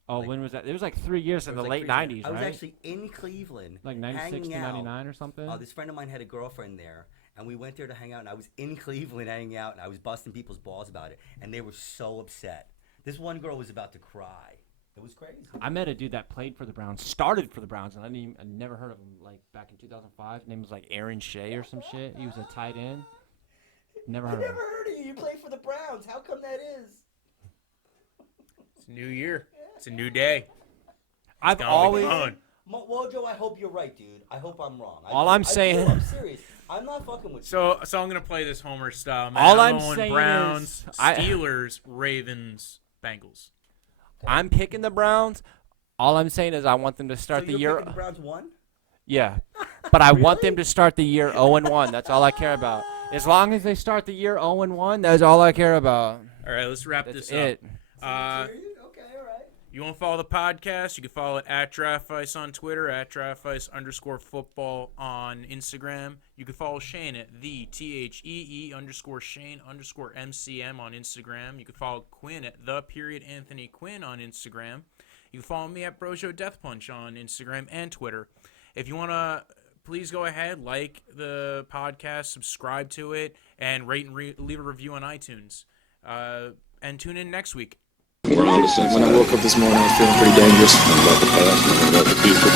Oh, like- when was that? It was like 3 years in It the was late like 90s, I was right? actually in Cleveland, Like 96 to hanging out. 99 or something. This friend of mine had a girlfriend there, and we went there to hang out. And I was in Cleveland hanging out, and I was busting people's balls about it, and they were so upset. This one girl was about to cry. It was crazy. I met a dude that played for the Browns, started for the Browns, and I never heard of him like back in 2005. His name was like Aaron Shea or some shit. He was a tight end. Never I heard never of him. heard of you. You played for the Browns. How come that is? it's a new year. It's a new day. I've Gonna be always fun. Wojo, I hope you're right, dude. I hope I'm wrong. All I'm saying- I'm serious. I'm not fucking with you. So I'm gonna play this Homer style. Man. All I'm going saying Browns, is Steelers, Ravens, Bengals. I'm picking the Browns. All I'm saying is I want them to start So the you're year. picking the Browns won? Yeah, but I want them to start the year 0-1. That's all I care about. As long as they start the year 0-1, that's all I care about. All right, let's wrap That's this it. up. Serious? Okay, all right. You want to follow the podcast? You can follow it at Draftvice on Twitter, at Draftvice_football on Instagram. You can follow Shane at the THEE_Shane_MCM on Instagram. You can follow Quinn at _Anthony Quinn on Instagram. You can follow me at Brojo Death Punch on Instagram and Twitter. If you want to, please go ahead, like the podcast, subscribe to it, and rate and leave a review on iTunes. And tune in next week. We're on the same When I woke up this morning, I was feeling pretty dangerous. about the past and about the future.